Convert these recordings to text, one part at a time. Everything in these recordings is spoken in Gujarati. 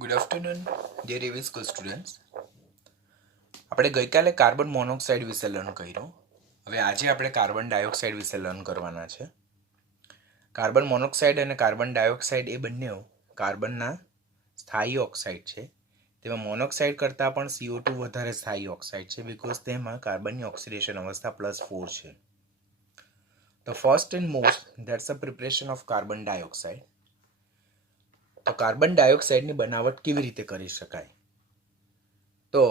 ગુડ આફ્ટરનૂન ડિયર એવી સ્કૂલ સ્ટુડન્ટ્સ. આપણે ગઈકાલે કાર્બન મોનોક્સાઇડ વિશે લર્ન કર્યું. હવે આજે આપણે કાર્બન ડાયોક્સાઇડ વિશે લર્ન કરવાના છે. કાર્બન મોનોક્સાઇડ અને કાર્બન ડાયોક્સાઇડ એ બંને કાર્બનના સ્થાયી ઓક્સાઇડ છે. તેમાં મોનોક્સાઇડ કરતાં પણ CO2 વધારે સ્થાયી ઓક્સાઇડ છે બિકોઝ તેમાં કાર્બનની ઓક્સિડેશન અવસ્થા +4 છે. તો first and most that's a preparation of carbon dioxide. તો કાર્બન ડાયોક્સાઇડની બનાવટ કેવી રીતે કરી શકાય? તો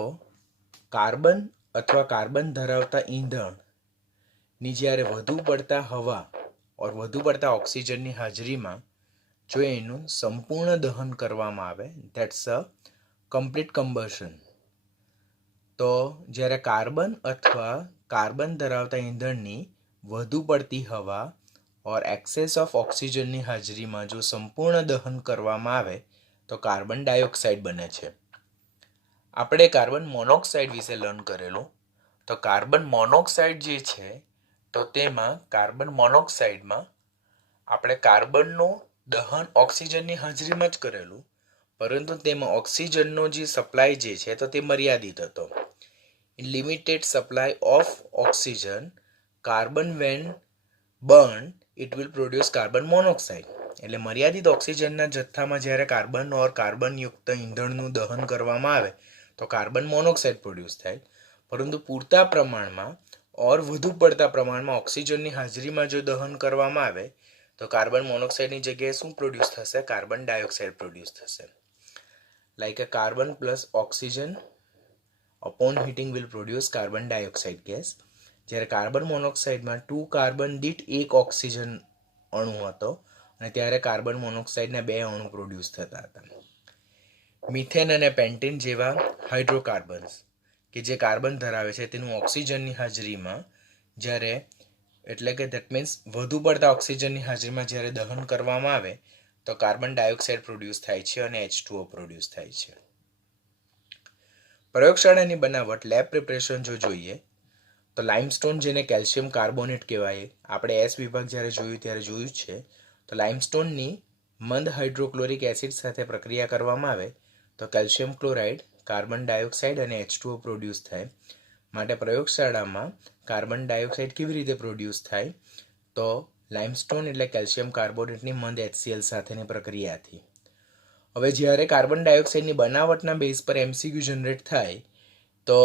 કાર્બન અથવા કાર્બન ધરાવતા ઈંધણની જ્યારે વધુ પડતા હવા ઓર વધુ પડતા ઓક્સિજનની હાજરીમાં જો એનું સંપૂર્ણ દહન કરવામાં આવે ધેટ્સ અ કમ્પ્લીટ કમ્બશન. તો જ્યારે કાર્બન અથવા કાર્બન ધરાવતા ઈંધણની વધુ પડતી હવા ઓર એક્સેસ ઓફ ઓક્સિજનની હાજરીમાં જો સંપૂર્ણ દહન કરવામાં આવે તો કાર્બન ડાયોક્સાઇડ બને છે. આપણે કાર્બન મોનોક્સાઇડ વિશે લર્ન કરેલું. તો કાર્બન મોનોક્સાઇડ જે છે તો તેમાં કાર્બન મોનોક્સાઇડમાં આપણે કાર્બનનું દહન ઓક્સિજનની હાજરીમાં જ કરેલું, પરંતુ તેમાં ઓક્સિજનનો જે સપ્લાય જે છે તો તે મર્યાદિત હતો. In limited supply of oxygen carbon when burn it will produce carbon monoxide. એટલે મર્યાદિત ઓક્સિજનના જથ્થામાં જ્યારે કાર્બન ઓર કાર્બનયુક્ત ઈંધણનું દહન કરવામાં આવે તો કાર્બન મોનોક્સાઇડ પ્રોડ્યુસ થાય. પરંતુ પૂરતા પ્રમાણમાં ઓર વધુ પડતા પ્રમાણમાં ઓક્સિજનની હાજરીમાં જો દહન કરવામાં આવે તો કાર્બન મોનોક્સાઇડની જગ્યાએ શું પ્રોડ્યુસ થશે? કાર્બન ડાયોક્સાઇડ પ્રોડ્યુસ થશે. Like a carbon plus oxygen upon heating will produce carbon dioxide gas. જ્યારે કાર્બન મોનોક્સાઇડમાં 2 કાર્બન દીઠ 1 ઓક્સિજન અણુ હતો અને ત્યારે કાર્બન મોનોક્સાઇડના 2 અણુ પ્રોડ્યુસ થતા હતા. મિથેન અને પેન્ટેન જેવા હાઇડ્રોકાર્બન્સ કે જે કાર્બન ધરાવે છે તેનું ઓક્સિજનની હાજરીમાં જ્યારે એટલે કે ધેટ મીન્સ વધુ પડતા ઓક્સિજનની હાજરીમાં જ્યારે દહન કરવામાં આવે તો કાર્બન ડાયોક્સાઇડ પ્રોડ્યુસ થાય છે અને H2O પ્રોડ્યુસ થાય છે. પ્રયોગશાળાની બનાવટ લેબ પ્રિપરેશન જો જોઈએ તો લાઇમસ્ટોન જેને કેલ્શિયમ કાર્બોનેટ કહેવાય, આપણે એસ વિભાગ જ્યારે જોયું ત્યારે જોયું છે. તો લાઇમસ્ટોનની મંદ હાઇડ્રોક્લોરિક એસિડ સાથે પ્રક્રિયા કરવામાં આવે તો કેલ્શિયમ ક્લોરાઇડ, કાર્બન ડાયોક્સાઇડ અને H2O પ્રોડ્યુસ થાય. માટે પ્રયોગશાળામાં કાર્બન ડાયોક્સાઇડ કેવી રીતે પ્રોડ્યુસ થાય? તો લાઇમસ્ટોન એટલે કેલ્શિયમ કાર્બોનેટની મંદ HCl સાથેની પ્રક્રિયાથી. હવે જ્યારે કાર્બન ડાયોક્સાઇડની બનાવટના બેઝ પર MCQ જનરેટ થાય તો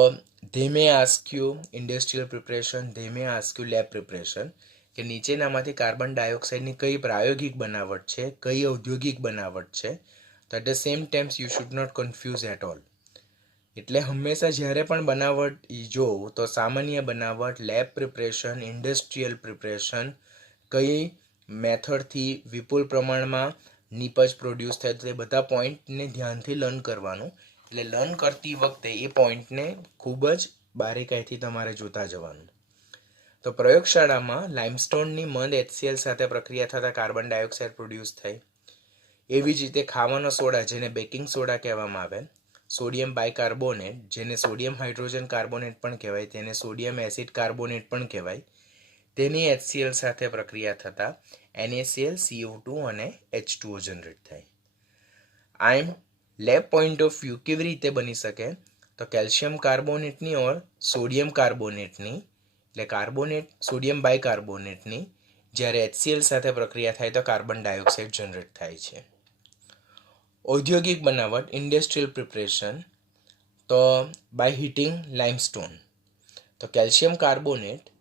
they May ask you industrial preparation, they May ask you lab preparation કે નીચેનામાંથી કાર્બન ડાયોક્સાઇડની કઈ પ્રાયોગિક બનાવટ છે, કઈ ઔદ્યોગિક બનાવટ છે. તો at the same times you should not confuse at all. એટલે હંમેશા જ્યારે પણ બનાવટ જોવો તો સામાન્ય બનાવટ, લેબ પ્રિપરેશન, ઇન્ડસ્ટ્રીયલ પ્રિપરેશન, કઈ મેથડથી વિપુલ પ્રમાણમાં નીપજ પ્રોડ્યુસ થાય તો એ બધા પોઈન્ટને ધ્યાનથી લર્ન કરવાનું. એટલે લર્ન કરતી વખતે એ પોઈન્ટને ખૂબ જ બારીકાઈથી તમારે જોતા જવાનું. તો પ્રયોગશાળામાં લાઇમસ્ટોનની મંદ HCl સાથે પ્રક્રિયા થતાં કાર્બન ડાયોક્સાઇડ પ્રોડ્યુસ થાય. એવી જ રીતે ખાવાનો સોડા જેને બેકિંગ સોડા કહેવામાં આવે, સોડિયમ બાયકાર્બોનેટ જેને સોડિયમ હાઇડ્રોજન કાર્બોનેટ પણ કહેવાય, તેને સોડિયમ એસિડ કાર્બોનેટ પણ કહેવાય, તેની HCl સાથે પ્રક્રિયા થતાં NaCl, CO2 અને H2O જનરેટ થાય. આમ લેબ પોઈન્ટ ઓફ વ્યૂ કેવી રીતે બની શકે? તો કેલ્શિયમ કાર્બોનેટની ઓર સોડિયમ કાર્બોનેટની એટલે કાર્બોનેટ સોડિયમ બાયકાર્બોનેટની જ્યારે HCl સાથે પ્રક્રિયા થાય તો કાર્બન ડાયોક્સાઇડ જનરેટ થાય છે. ઔદ્યોગિક બનાવટ ઇન્ડસ્ટ્રીયલ પ્રિપરેશન તો બાય હીટિંગ લાઇમસ્ટોન. તો કેલ્શિયમ કાર્બોનેટ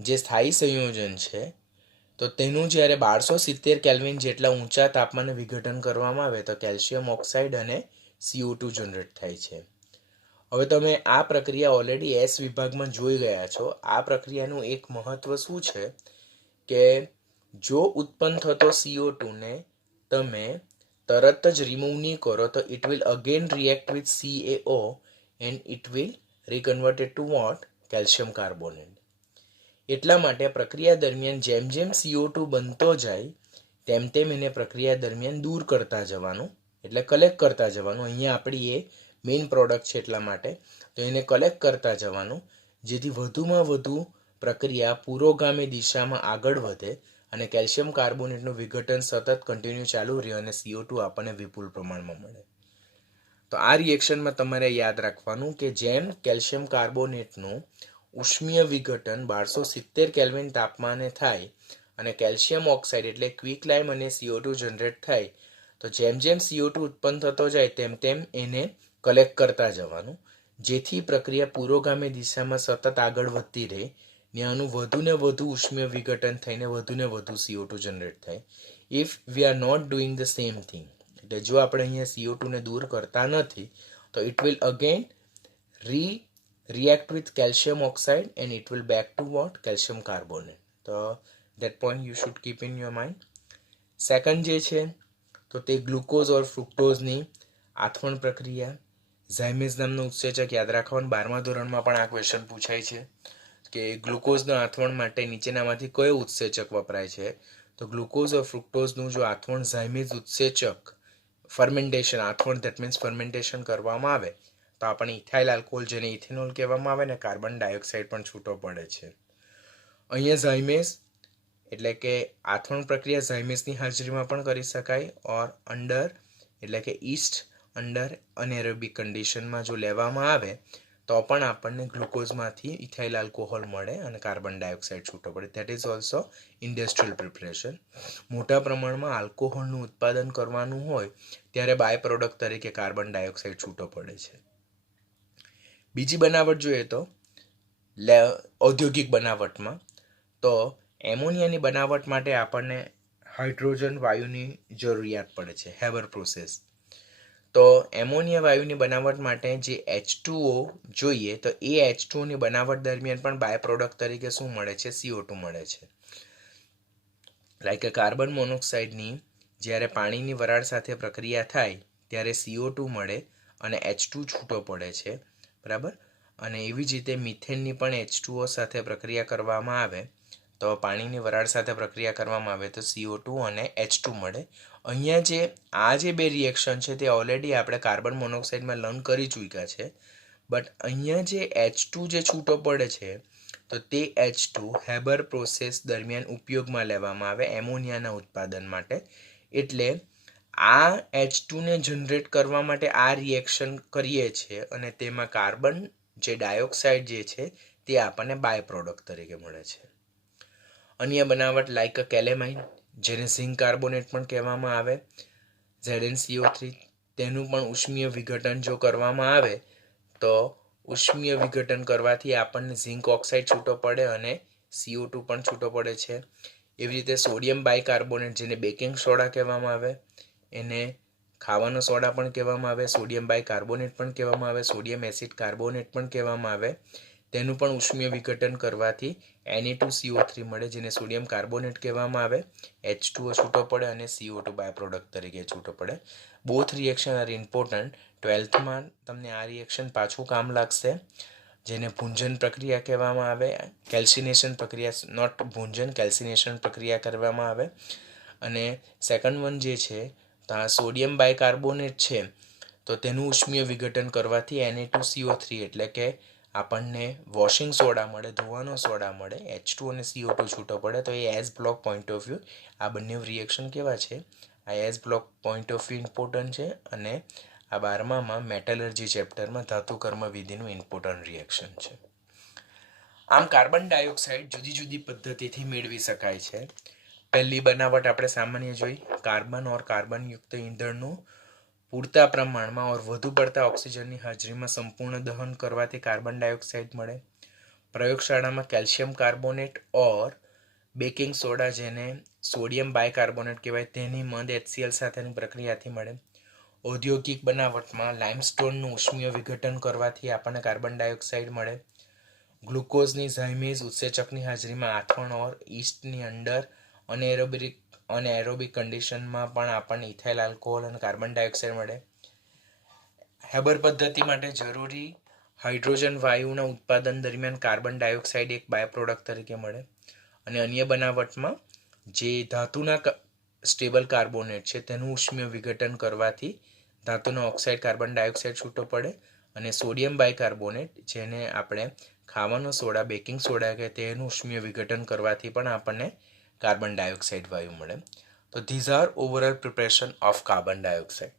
જે સ્થાયી સંયોજન છે તો તેનું જ્યારે 1270 કેલ્વિન જેટલા ઊંચા તાપમાને વિઘટન કરવામાં આવે તો કેલ્શિયમ ઓક્સાઇડ અને CO2 જનરેટ થાય છે. હવે તમે આ પ્રક્રિયા ઓલરેડી એસ વિભાગમાં જોઈ ગયા છો. આ પ્રક્રિયાનું એક મહત્વ શું છે કે જો ઉત્પન્ન થતો CO2 ને તમે તરત જ રિમૂવ નહીં કરો તો it will again react with CaO and it will reconverted to what? Calcium carbonate. એટલા માટે પ્રક્રિયા દરમિયાન જેમ જેમ CO2 બનતો જાય તેમ તેમ એને પ્રક્રિયા દરમિયાન દૂર કરતા જવાનું, એટલે કલેક્ટ કરતા જવાનું. અહીંયા આપણી એ મેઇન પ્રોડક્ટ છે એટલા માટે તો એને કલેક્ટ કરતા જવાનું જેથી વધુમાં વધુ પ્રક્રિયા પુરોગામી દિશામાં આગળ વધે અને કેલ્શિયમ કાર્બોનેટનું વિઘટન સતત કન્ટિન્યુ ચાલુ રહે અને CO2 આપણને વિપુલ પ્રમાણમાં મળે. તો આ રિએક્શનમાં તમારે યાદ રાખવાનું કે જેમ કેલ્શિયમ કાર્બોનેટનું ઉષ્મીય વિઘટન 1270 કેલ્વિન તાપમાને થાય અને કેલ્શિયમ ઓક્સાઇડ એટલે ક્વિક લાઇમ અને CO2 જનરેટ થાય, તો જેમ જેમ CO2 ઉત્પન્ન થતો જાય તેમ તેમ એને કલેક્ટ કરતા જવાનું, જેથી પ્રક્રિયા પુરોગામી દિશામાં સતત આગળ વધતી રહે ને આનું વધુ ને વધુ ઉષ્મીય વિઘટન થઈને વધુ ને વધુ CO2 જનરેટ થાય. If we are not doing the same thing, એટલે જો આપણે અહીંયા CO2 ને દૂર કરતા નથી તો it will again react with calcium oxide and it will back to what? Calcium carbonate. તો that point you should keep in your mind. Second જે છે તો તે ગ્લુકોઝ ઓર ફ્રુક્ટોઝની આથવણ પ્રક્રિયા. ઝાયમેઝ નામનો ઉત્સેચક યાદ રાખવાનું, 12મા ધોરણમાં પણ આ ક્વેશ્ચન પૂછાય છે કે ગ્લુકોઝના આથવણ માટે નીચેનામાંથી કયો ઉત્સેચક વપરાય છે? તો ગ્લુકોઝ ઓર ફ્રુક્ટોઝનું જો આથવણ ઝાયમેઝ ઉત્સેચક ફર્મેન્ટેશન, આથવણ ધેટ મીન્સ ફર્મેન્ટેશન કરવામાં આવે તો આપણે ઇથાઇલ આલ્કોહોલ જેને ઇથેનોલ કહેવામાં આવે ને કાર્બન ડાયોક્સાઇડ પણ છૂટો પડે છે. અહીંયા ઝાયમેઝ એટલે કે આથવણ પ્રક્રિયા ઝાયમેઝની હાજરીમાં પણ કરી શકાય ઓર અંડર એટલે કે ઈસ્ટ અંડર અનએરોબિક કન્ડિશનમાં જો લેવામાં આવે તો પણ આપણને ગ્લુકોઝમાંથી ઇથાઇલ આલ્કોહોલ મળે અને કાર્બન ડાયોક્સાઇડ છૂટો પડે. That is also industrial preparation. મોટા પ્રમાણમાં આલ્કોહોલનું ઉત્પાદન કરવાનું હોય ત્યારે બાય પ્રોડક્ટ તરીકે કાર્બન ડાયોક્સાઇડ છૂટો પડે છે. બીજી બનાવટ જોઈએ તો ઔદ્યોગિક બનાવટમાં તો એમોનિયાની બનાવટ માટે આપણને હાઇડ્રોજન વાયુની જરૂરિયાત પડે છે, હેબર પ્રોસેસ. તો એમોનિયા વાયુની બનાવટ માટે જે H2O જોઈએ તો એ H2Oની બનાવટ દરમિયાન પણ બાય પ્રોડક્ટ તરીકે શું મળે છે? CO2 મળે છે. લાઈક કાર્બન મોનોક્સાઇડની જ્યારે પાણીની વરાળ સાથે પ્રક્રિયા થાય ત્યારે CO2 મળે અને H2 છૂટો પડે છે, બરાબર. અને એવી જ રીતે મિથેનની પણ H2O સાથે પ્રક્રિયા કરવામાં આવે તો પાણીની વરાળ સાથે પ્રક્રિયા કરવામાં આવે તો CO2 અને H2 મળે. અહીંયા જે બે રિએક્શન છે તે ઓલરેડી આપણે કાર્બન મોનોક્સાઇડમાં લર્ન કરી ચૂક્યા છે, બટ અહીંયા જે H2 જે છૂટો પડે છે તો તે H2 હેબર પ્રોસેસ દરમિયાન ઉપયોગમાં લેવામાં આવે એમોનિયાના ઉત્પાદન માટે. એટલે આ H2ને જનરેટ કરવા માટે આ રિએક્શન કરીએ છીએ અને તેમાં કાર્બન જે ડાયોક્સાઇડ જે છે તે આપણને બાય પ્રોડક્ટ તરીકે મળે છે. અન્ય બનાવટ લાઈક કેલેમાઇન જેને ઝિંક કાર્બોનેટ પણ કહેવામાં આવે, ZnCO3, તેનું પણ ઉષ્મીય વિઘટન જો કરવામાં આવે તો ઉષ્મીય વિઘટન કરવાથી આપણને ઝિંક ઓક્સાઇડ છૂટો પડે અને CO2 પણ છૂટો પડે છે. એવી રીતે સોડિયમ બાયકાર્બોનેટ જેને બેકિંગ સોડા કહેવામાં આવે, એને ખાવાનો સોડા પણ કહેવામાં આવે, સોડિયમ બાયકાર્બોનેટ પણ કહેવામાં આવે, સોડિયમ એસિડ કાર્બોનેટ પણ કહેવામાં આવે, તેનું પણ ઉષ્મીય વિઘટન કરવાથી Na2CO3 મળે જેને સોડિયમ કાર્બોનેટ કહેવામાં આવે, H2O છૂટો પડે અને CO2 બાય પ્રોડક્ટ તરીકે છૂટો પડે. Both reaction are important. 12થમાં તમને આ રિએક્શન પાછું કામ લાગશે જેને ભૂંજન પ્રક્રિયા કહેવામાં આવે, કેલ્સિનેશન પ્રક્રિયા, નોટ ભૂંજન, કેલ્સિનેશન પ્રક્રિયા કરવામાં આવે. અને સેકન્ડ વન જે છે તો આ સોડિયમ બાયકાર્બોનેટ છે તો તેનું ઉષ્મીય વિઘટન કરવાથી Na2CO3 એટલે કે આપણને વોશિંગ સોડા મળે, ધોવાનો સોડા મળે, H2 અને CO2 છૂટો પડે. તો એ as block point of view આ બંને રિએક્શન કેવા છે? આ as block point of view important છે અને આ 12માં મેટલર્જી ચેપ્ટરમાં ધાતુ કર્મ વિધિનું ઇમ્પોર્ટન્ટ રિએક્શન છે. આમ કાર્બન ડાયોક્સાઇડ જુદી જુદી પદ્ધતિથી મેળવી શકાય છે. પહેલી બનાવટ આપણે સામાન્ય જોઈ, કાર્બન ઓર કાર્બનયુક્ત ઈંધણનું પૂરતા પ્રમાણમાં ઓર વધુ પડતા ઓક્સિજનની હાજરીમાં સંપૂર્ણ દહન કરવાથી કાર્બન ડાયોક્સાઇડ મળે. પ્રયોગશાળામાં કેલ્શિયમ કાર્બોનેટ ઓર બેકિંગ સોડા જેને સોડિયમ બાયકાર્બોનેટ કહેવાય તેની મંદ HCl સાથેની પ્રક્રિયાથી મળે. ઔદ્યોગિક બનાવટમાં લાઇમસ્ટોનનું ઉષ્મીય વિઘટન કરવાથી આપણને કાર્બન ડાયોક્સાઇડ મળે. ગ્લુકોઝની ઝાયમેઝ ઉત્સેચકની હાજરીમાં આથવણ ઓર ઈસ્ટની અંડર અનએરોબિક કન્ડિશનમાં પણ આપણને ઇથાઇલ આલ્કોહોલ અને કાર્બન ડાયોક્સાઇડ મળે. હેબર પદ્ધતિ માટે જરૂરી હાઇડ્રોજન વાયુના ઉત્પાદન દરમિયાન કાર્બન ડાયોક્સાઇડ એક બાય પ્રોડક્ટ તરીકે મળે. અને અન્ય બનાવટમાં જે ધાતુના સ્ટેબલ કાર્બોનેટ છે તેનું ઉષ્મીય વિઘટન કરવાથી ધાતુનો ઓક્સાઇડ કાર્બન ડાયોક્સાઇડ છૂટો પડે. અને સોડિયમ બાયકાર્બોનેટ જેને આપણે ખાવાનો સોડા, બેકિંગ સોડા કે તેનું ઉષ્મીય વિઘટન કરવાથી પણ આપણને કાર્બન ડાયોક્સાઇડ વાયુ મળે. તો these are overall preparation of carbon dioxide.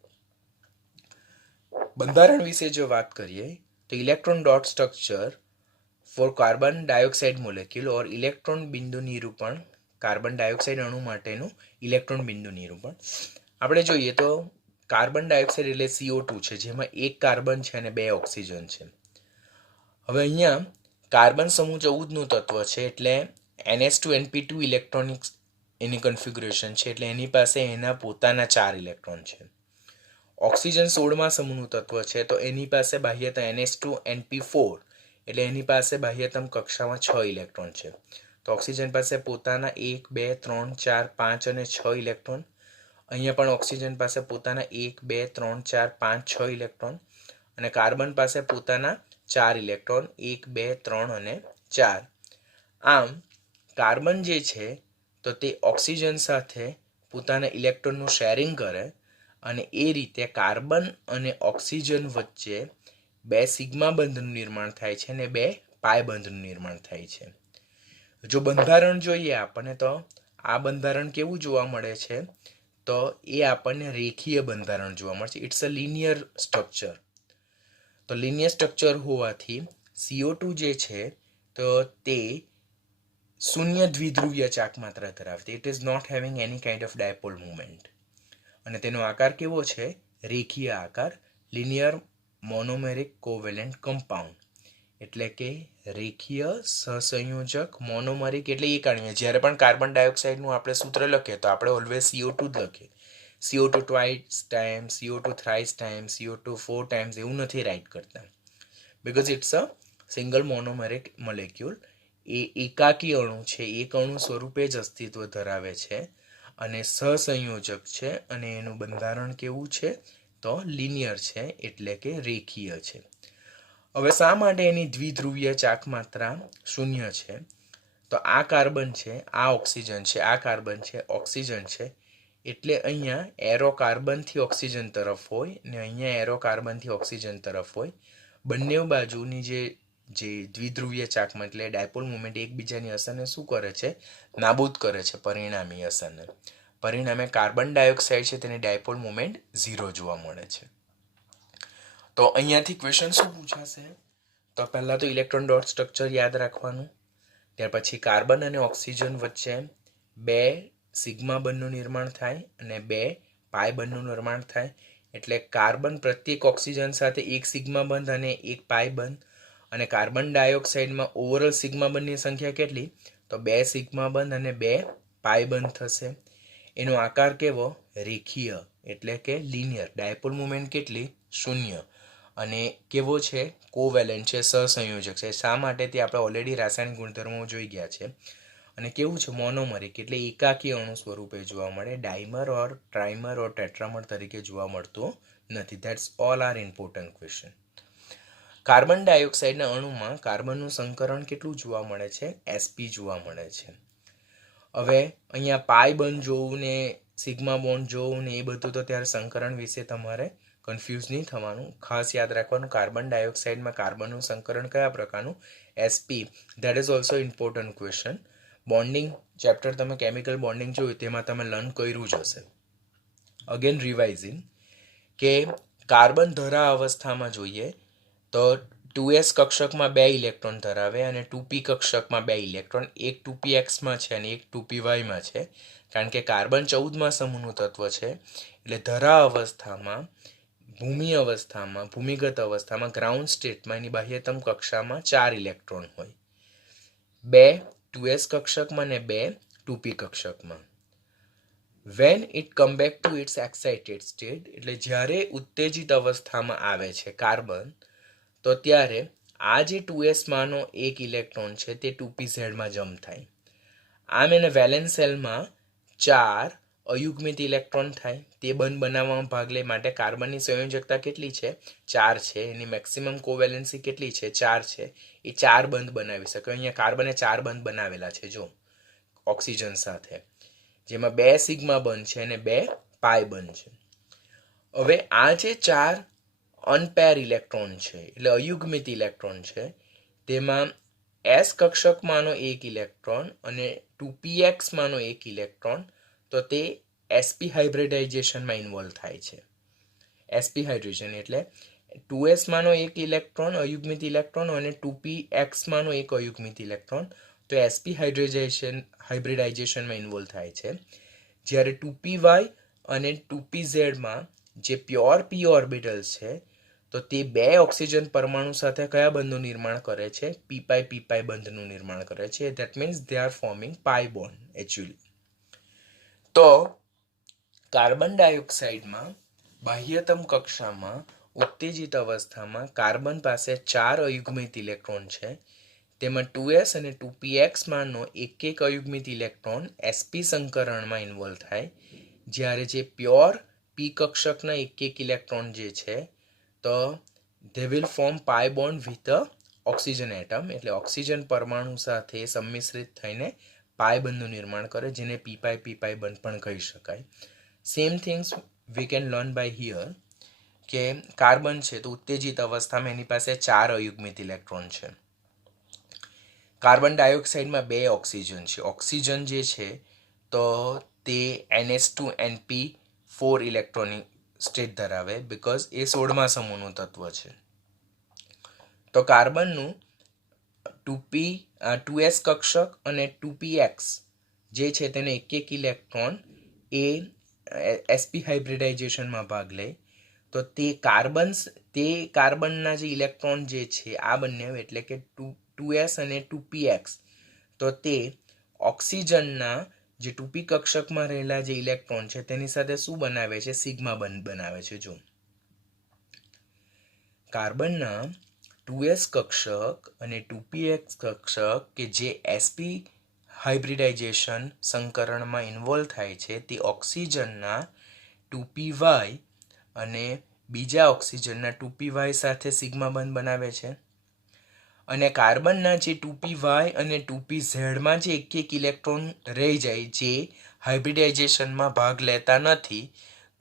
બંધારણ વિશે જો વાત કરીએ તો electron dot structure for carbon dioxide molecule or electron બિંદુ નિરૂપણ, કાર્બન ડાયોક્સાઇડ અણુ માટેનું ઇલેક્ટ્રોન બિંદુ નિરૂપણ. આપણે જોઈએ તો કાર્બન ડાયોક્સાઇડ એટલે CO2 છે, જેમાં એક કાર્બન છે અને 2 ઓક્સિજન છે. હવે અહીંયા કાર્બન સમૂહ 14 નું તત્વ છે, એટલે NH2 ઇલેક્ટ્રોનિક્સ એની કન્ફિગ્યુરેશન છે, એટલે એની પાસે એના પોતાના 4 ઇલેક્ટ્રોન છે. ઓક્સિજન 16મા સમૂહનું તત્વ છે, તો એની પાસે બાહ્યતમ NH2 એટલે એની પાસે બાહ્યતમ કક્ષામાં 6 ઇલેક્ટ્રોન છે. તો ઓક્સિજન પાસે પોતાના 1 2 3 4 5 અને 6 ઇલેક્ટ્રોન. અહીંયા પણ ઓક્સિજન પાસે પોતાના 1 2 3 4 5 6 ઇલેક્ટ્રોન અને કાર્બન પાસે પોતાના 4 ઇલેક્ટ્રોન 1 2 3 અને 4. આમ કાર્બન જે છે તો તે ઓક્સિજન સાથે પોતાના ઇલેક્ટ્રોનનું શેરિંગ કરે અને એ રીતે કાર્બન અને ઓક્સિજન વચ્ચે 2 સિગ્મા બંધનું નિર્માણ થાય છે અને 2 પાય બંધનું નિર્માણ થાય છે. જો બંધારણ જોઈએ આપણને તો આ બંધારણ કેવું જોવા મળે છે, તો એ આપણને રેખીય બંધારણ જોવા મળે છે. It's a linear structure. તો લિનિયર સ્ટ્રક્ચર હોવાથી CO2 જે છે તો તે શૂન્ય દ્વિધ્રુવીય ચાક માત્રા ધરાવતી, it is not having any kind of dipole movement. અને તેનો આકાર કેવો છે? રેખીય આકાર, લિનિયર મોનોમેરિક કોવેલેન્ટ કમ્પાઉન્ડ, એટલે કે રેખીય સહસંયોજક મોનોમરિક એટલે એક અણ્વીય. જ્યારે પણ કાર્બન ડાયોક્સાઇડનું આપણે સૂત્ર લખીએ તો આપણે ઓલવેઝ CO2 જ લખીએ. CO2 twice time, CO2 thrice time, CO2 4 times એવું નથી રાઇટ કરતા, because it's a single monomeric molecule. એ એકાકી અણુ છે, એક અણુ સ્વરૂપે જ અસ્તિત્વ ધરાવે છે અને સહસંયોજક છે અને એનું બંધારણ કેવું છે? તો લિનિયર છે, એટલે કે રેખીય છે. હવે શા માટે એની દ્વિધ્રુવીય ચાક માત્રા 0 છે? તો આ કાર્બન છે, આ ઓક્સિજન છે, આ કાર્બન છે, ઓક્સિજન છે, એટલે અહીંયા એરો કાર્બનથી ઓક્સિજન તરફ હોય ને અહીંયા એરો કાર્બનથી ઓક્સિજન તરફ હોય. બંને બાજુની જે દ્વિધ્રુવીય ચાકમાં એટલે ડાયપોલ મુવમેન્ટ એકબીજાની અસરને શું કરે છે? નાબૂદ કરે છે, પરિણામી અસરને. પરિણામે કાર્બન ડાયોક્સાઇડ છે તેની ડાયપોલ મુવમેન્ટ 0 જોવા મળે છે. તો અહીંયાથી ક્વેશ્ચન શું પૂછાશે? તો પહેલાં તો ઇલેક્ટ્રોન ડોટ સ્ટ્રક્ચર યાદ રાખવાનું. ત્યાર પછી કાર્બન અને ઓક્સિજન વચ્ચે 2 સિગ્મા બંધનું નિર્માણ થાય અને 2 પાય બંધનું નિર્માણ થાય. એટલે કાર્બન પ્રત્યેક ઓક્સિજન સાથે 1 સિગ્મા બંધ અને 1 પાય બંધ. અને કાર્બન ડાયોક્સાઇડમાં ઓવરઓલ સિગ્મા બંધની સંખ્યા કેટલી? તો 2 સિગ્મા બંધ અને 2 પાય બંધ થશે. એનો આકાર કેવો? રેખીય, એટલે કે લિનિયર. ડાયપોલ મુવમેન્ટ કેટલી? 0. અને કેવો છે? કોવેલેન્ટ છે, સહસંયોજક છે. શા માટે તે આપણે ઓલરેડી રાસાયણિક ગુણધર્મો જોઈ ગયા છે. અને કેવું છે? મોનોમરિક, એટલે એકાકી અણુ સ્વરૂપે જોવા મળે. ડાયમર ઓર ટ્રાઇમર ઓર ટેટ્રામર તરીકે જોવા મળતો નથી. That's all are important question. Carbon ડાયોક્સાઇડના અણુમાં કાર્બનનું સંકરણ કેટલું જોવા મળે છે? sp જોવા મળે છે. હવે અહીંયા પાય બંધ જોવું ને સિગ્મા બોન્ડ જોવું ને એ બધું તો ત્યારે સંકરણ વિશે તમારે કન્ફ્યુઝ નહીં થવાનું. ખાસ યાદ રાખવાનું, કાર્બન ડાયોક્સાઇડમાં કાર્બનનું સંકરણ કયા પ્રકારનું? sp. That is also important question. Bonding chapter તમે કેમિકલ બોન્ડિંગ જોયું તેમાં તમે લર્ન કર્યું જ હશે. અગેન રિવાઇઝિંગ કે કાર્બન ધરા અવસ્થામાં જોઈએ તો 2s કક્ષકમાં 2 ઇલેક્ટ્રોન ધરાવે અને 2p કક્ષકમાં 2 ઇલેક્ટ્રોન. એક 2pxમાં છે અને એક 2pyમાં છે, કારણ કે કાર્બન 14મા સમૂહનું તત્વ છે. એટલે ધરા અવસ્થામાં, ભૂમિગત અવસ્થામાં ગ્રાઉન્ડ સ્ટેટમાં એની બાહ્યતમ કક્ષામાં 4 ઇલેક્ટ્રોન હોય. 2 2s કક્ષકમાં ને 2 2p કક્ષકમાં. When it come back to its excited state, એટલે જ્યારે ઉત્તેજિત અવસ્થામાં આવે છે કાર્બન, તો ત્યારે આ જે 2s માંનો એક ઇલેક્ટ્રોન છે તે 2pzમાં જમ્પ થાય. આમ એને વેલેન્સ શેલમાં 4 અયુગ્મિત ઇલેક્ટ્રોન થાય. તે બંધ બનાવવામાં ભાગ લે માટે કાર્બનની સંયોજકતા કેટલી છે? 4 છે. એની મેક્સિમમ કોવેલેન્સી કેટલી છે? 4 છે. એ 4 બંધ બનાવી શકે. અહીંયા કાર્બને 4 બંધ બનાવેલા છે જો ઓક્સિજન સાથે, જેમાં 2 સિગ્મા બંધ છે અને 2 પાય બંધ છે. હવે આ જે 4 અનપેર ઇલેક્ટ્રોન છે એટલે અયુગ્મિત ઇલેક્ટ્રોન છે, તેમાં s કક્ષકમાંનો એક ઇલેક્ટ્રોન અને 2pxમાંનો એક ઇલેક્ટ્રોન તો તે sp હાઇબ્રિડાઇઝેશનમાં ઇન્વોલ્વ થાય છે. sp હાઇડ્રોજન એટલે 2s માનો એક ઇલેક્ટ્રોન અયુગ્મિત ઇલેક્ટ્રોન અને 2px માનો એક અયુગ્મિત ઇલેક્ટ્રોન તો sp હાઇબ્રિડાઇઝેશનમાં ઇન્વોલ્વ થાય છે. જ્યારે 2py અને 2pz માં જે પ્યોર p ઓર્બિટલ્સ છે તો તે બે ઓક્સિજન પરમાણુ સાથે કયા બંધનું નિર્માણ કરે છે? pπ બંધનું નિર્માણ કરે છે. That means they are forming pi bond actually. તો કાર્બન ડાયોક્સાઇડમાં બાહ્યતમ કક્ષામાં ઉત્તેજિત અવસ્થામાં કાર્બન પાસે 4 અયુગ્મિત ઇલેક્ટ્રોન છે. તેમાં 2s અને 2px માનો એક અયુગ્મિત ઇલેક્ટ્રોન sp સંકરણમાં ઇન્વોલ્વ થાય. જ્યારે જે પ્યોર p કક્ષકના એક ઇલેક્ટ્રોન જે છે તો they will form pi bond with a oxygen atom, એટલે ઓક્સિજન પરમાણુ સાથે સંમિશ્રિત થઈને પાઈ બંધનું નિર્માણ કરે, જેને pπ બંધ પણ કહી શકાય. Same things we can learn by here કે કાર્બન છે તો ઉત્તેજિત અવસ્થામાં એની પાસે 4 અયુગ્મિત ઇલેક્ટ્રોન છે. કાર્બન ડાયોક્સાઇડમાં 2 ઓક્સિજન છે. ઓક્સિજન જે છે તો તે NH2NP4 ઇલેક્ટ્રોનિક સ્ટેટ ધરાવે બીકોઝ એ 16મા સમૂહનું તત્વ છે. તો કાર્બનનું 2s કક્ષક અને 2px જે છે તેને એક ઇલેક્ટ્રોન એ sp હાઇબ્રિડાઇઝેશનમાં ભાગ લે તો તે કાર્બનના જે ઇલેક્ટ્રોન જે છે આ બંને એટલે કે 2s અને 2px તો તે ઓક્સિજનના જે 2p કક્ષકમાં રહેલા જે ઇલેક્ટ્રોન છે તેની સાથે શું બનાવે છે? સિગ્મા બંધ બનાવે છે. જો કાર્બનના 2s કક્ષક અને 2px કક્ષક કે જે sp હાઇબ્રિડાઇઝેશન સંકરણમાં ઇન્વોલ્વ થાય છે તે ઓક્સિજનના 2py અને બીજા ઓક્સિજનના 2py સાથે સિગ્મા બંધ બનાવે છે. અને કાર્બનના જે 2py અને 2pz માં જે એક ઇલેક્ટ્રોન રહી જાય જે હાઇબ્રિડાઇઝેશનમાં ભાગ લેતા નથી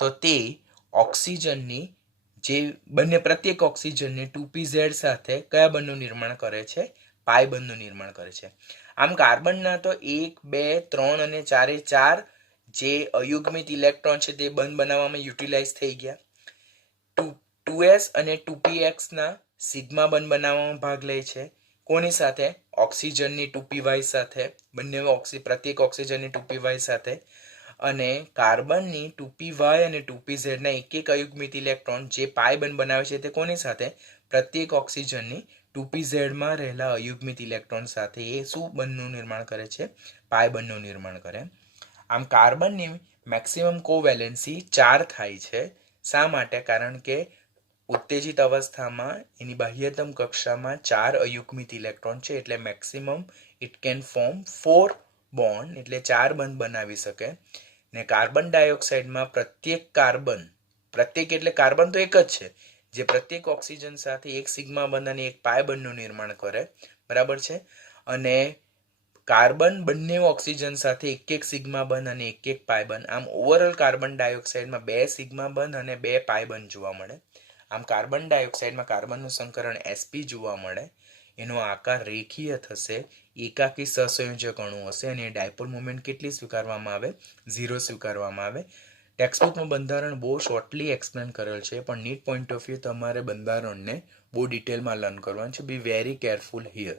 તો તે ઓક્સિજનની જે બંને પ્રત્યેક ઓક્સિજનની 2pz સાથે કયા બંધનું નિર્માણ કરે છે? પાઈ બંધનું નિર્માણ કરે છે. આમ કાર્બનના તો 1 2 3 અને 4 જે અયુગ્મિત ઇલેક્ટ્રોન છે તે બંધ બનાવવામાં યુટિલાઇઝ થઈ ગયા. 2s અને 2px ના સિગ્મા બંધ બનાવવામાં ભાગ લે છે. કોની સાથે? ઓક્સિજનની 2py સાથે, બંને પ્રત્યેક ઓક્સિજનની 2py સાથે. અને કાર્બનની 2py અને 2pz ના એક અયુગ્મિત ઇલેક્ટ્રોન જે પાઈ બંધ બનાવે છે તે કોની સાથે? પ્રત્યેક ઓક્સિજનની 2pz માં રહેલા અયુગ્મિત ઇલેક્ટ્રોન સાથે એ શું બંધનું નિર્માણ કરે છે? પાઈ બંધનું નિર્માણ કરે. આમ કાર્બનની મેક્સિમમ કોવેલેન્સી 4 થાય છે. શા માટે? કારણ કે ઉત્તેજિત અવસ્થામાં એની બાહ્યતમ કક્ષામાં 4 અયુગ્મિત ઇલેક્ટ્રોન છે એટલે maximum it can form 4 bond એટલે 4 બંધ બનાવી શકે. ને કાર્બન ડાયોક્સાઇડમાં પ્રત્યેક એટલે કાર્બન તો એક જ છે જે પ્રત્યેક ઓક્સિજન સાથે એક સિગ્મા બંધ અને એક પાઈ બંધનું નિર્માણ કરે. બરાબર છે. અને કાર્બન બંને ઓક્સિજન સાથે એક સિગ્મા બંધ અને એક પાઈ બંધ. આમ ઓવરઓલ કાર્બન ડાયોક્સાઇડમાં 2 સિગ્મા બંધ અને 2 પાઈ બંધ જોવા મળે. આમ કાર્બન ડાયોક્સાઇડમાં કાર્બનનું સંકરણ sp જોવા મળે. એનો આકાર રેખીય થશે, એકાકી સહસંયોજક અણુ હશે અને ડાયપોલ મોમેન્ટ કેટલી સ્વીકારવામાં આવે? 0 સ્વીકારવામાં આવે. ટેક્સ્ટબુકમાં બંધારણ બહુ શોર્ટલી એક્સપ્લેન કરેલ છે પણ નીટ પોઈન્ટ ઓફ વ્યૂ તમારે બંધારણને બહુ ડિટેલમાં લર્ન કરવાનું છે. Be very careful here.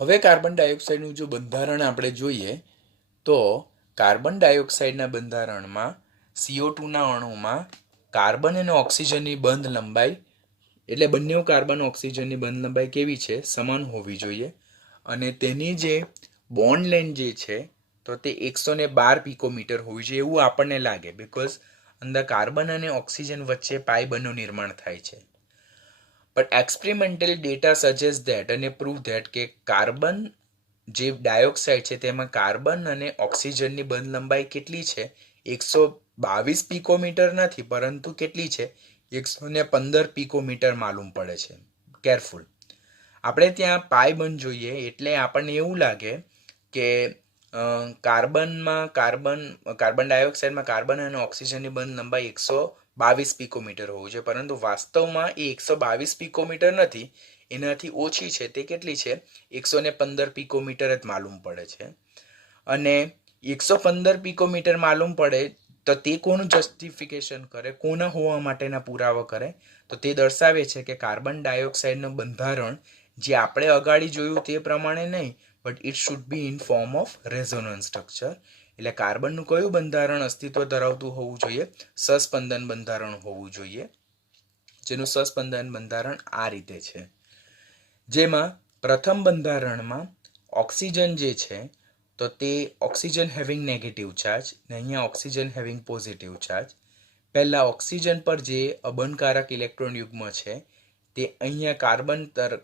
હવે કાર્બન ડાયોક્સાઇડનું જો બંધારણ આપણે જોઈએ તો કાર્બન ડાયોક્સાઇડના બંધારણમાં CO2ના અણુમાં કાર્બન અને ઓક્સિજનની બંધ લંબાઈ એટલે બંને કાર્બન ઓક્સિજનની બંધ લંબાઈ કેવી છે? સમાન હોવી જોઈએ. અને તેની જે બોન્ડ લેન્થ જે છે તો તે 112 પિકોમીટર હોવી જોઈએ એવું આપણને લાગે બીકોઝ અંદર કાર્બન અને ઓક્સિજન વચ્ચે પાઈ બંધનું નિર્માણ થાય છે. But experimental data suggest that અને પ્રૂવ ધેટ કે કાર્બન જે ડાયોક્સાઇડ છે તેમાં કાર્બન અને ઓક્સિજનની બંધ લંબાઈ કેટલી છે? 122 પિકોમીટર નથી પરંતુ કેટલી છે? 115 પિકોમીટર માલુમ પડે છે. કેરફુલ. આપણે ત્યાં પાઈ બંધ જોઈએ એટલે આપણને એવું લાગે કે કાર્બન ડાયોક્સાઇડમાં કાર્બન અને ઓક્સિજનની બંધ લંબાઈ 122 પિકોમીટર હોવું જોઈએ પરંતુ વાસ્તવમાં એ 122 પિકોમીટર નથી, એનાથી ઓછી છે. તે કેટલી છે? 115 પિકોમીટર જ માલુમ પડે છે. અને 115 પિકોમીટર માલુમ પડે તો તે કોનું જસ્ટિફિકેશન કરે, કોના હોવા માટેના પુરાવા કરે? તો તે દર્શાવે છે કે કાર્બન ડાયોક્સાઇડનું બંધારણ જે આપણે અગાડી જોયું તે પ્રમાણે નહીં, but it should be in form of resonance structure. એટલે કાર્બનનું કયું બંધારણ અસ્તિત્વ ધરાવતું હોવું જોઈએ? સસ્પંદન બંધારણ હોવું જોઈએ, જેનું સસ્પંદન બંધારણ આ રીતે છે, જેમાં પ્રથમ બંધારણમાં ઓક્સિજન જે છે તો તે ઓક્સિજન હેવિંગ નેગેટિવ ચાર્જ ને અહીંયા ઓક્સિજન હેવિંગ પોઝિટિવ ચાર્જ. પહેલાં ઓક્સિજન પર જે અબનકારક ઇલેક્ટ્રોન યુગ્મ છે તે અહીંયા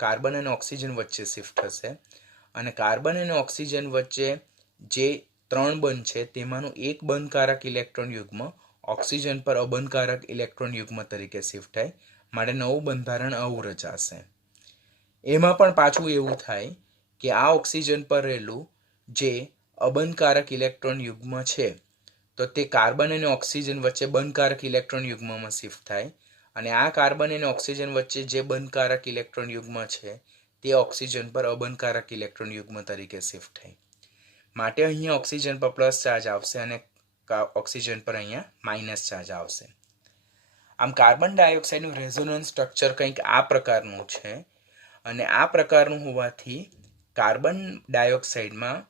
કાર્બન અને ઓક્સિજન વચ્ચે શિફ્ટ થશે, અને કાર્બન અને ઓક્સિજન વચ્ચે જે 3 બંધ છે તેમાંનું એક બંધકારક ઇલેક્ટ્રોન યુગ્મ ઓક્સિજન પર અબનકારક ઇલેક્ટ્રોન યુગ્મ તરીકે શિફ્ટ થાય, માટે નવું બંધારણ આવું રચાશે. એમાં પણ પાછું એવું થાય કે આ ઓક્સિજન પર રહેલું જે અબનકારક ઇલેક્ટ્રોન યુગ્મ છે તો તે કાર્બન અને ઓક્સિજન વચ્ચે બંધકારક ઇલેક્ટ્રોન યુગ્મમાં શિફ્ટ થાય, અને આ કાર્બન અને ઓક્સિજન વચ્ચે જે બંધકારક ઇલેક્ટ્રોન યુગ્મ છે તે ઓક્સિજન પર અબનકારક ઇલેક્ટ્રોન યુગ્મ તરીકે શિફ્ટ થાય. માટે અહીંયા ઓક્સિજન પર પ્લસ ચાર્જ આવશે અને ઓક્સિજન પર અહીંયા માઇનસ ચાર્જ આવશે. આમ કાર્બન ડાયોક્સાઇડનું રેઝોનન્સ સ્ટ્રક્ચર કંઈક આ પ્રકારનું છે, અને આ પ્રકારનું હોવાથી કાર્બન ડાયોક્સાઇડમાં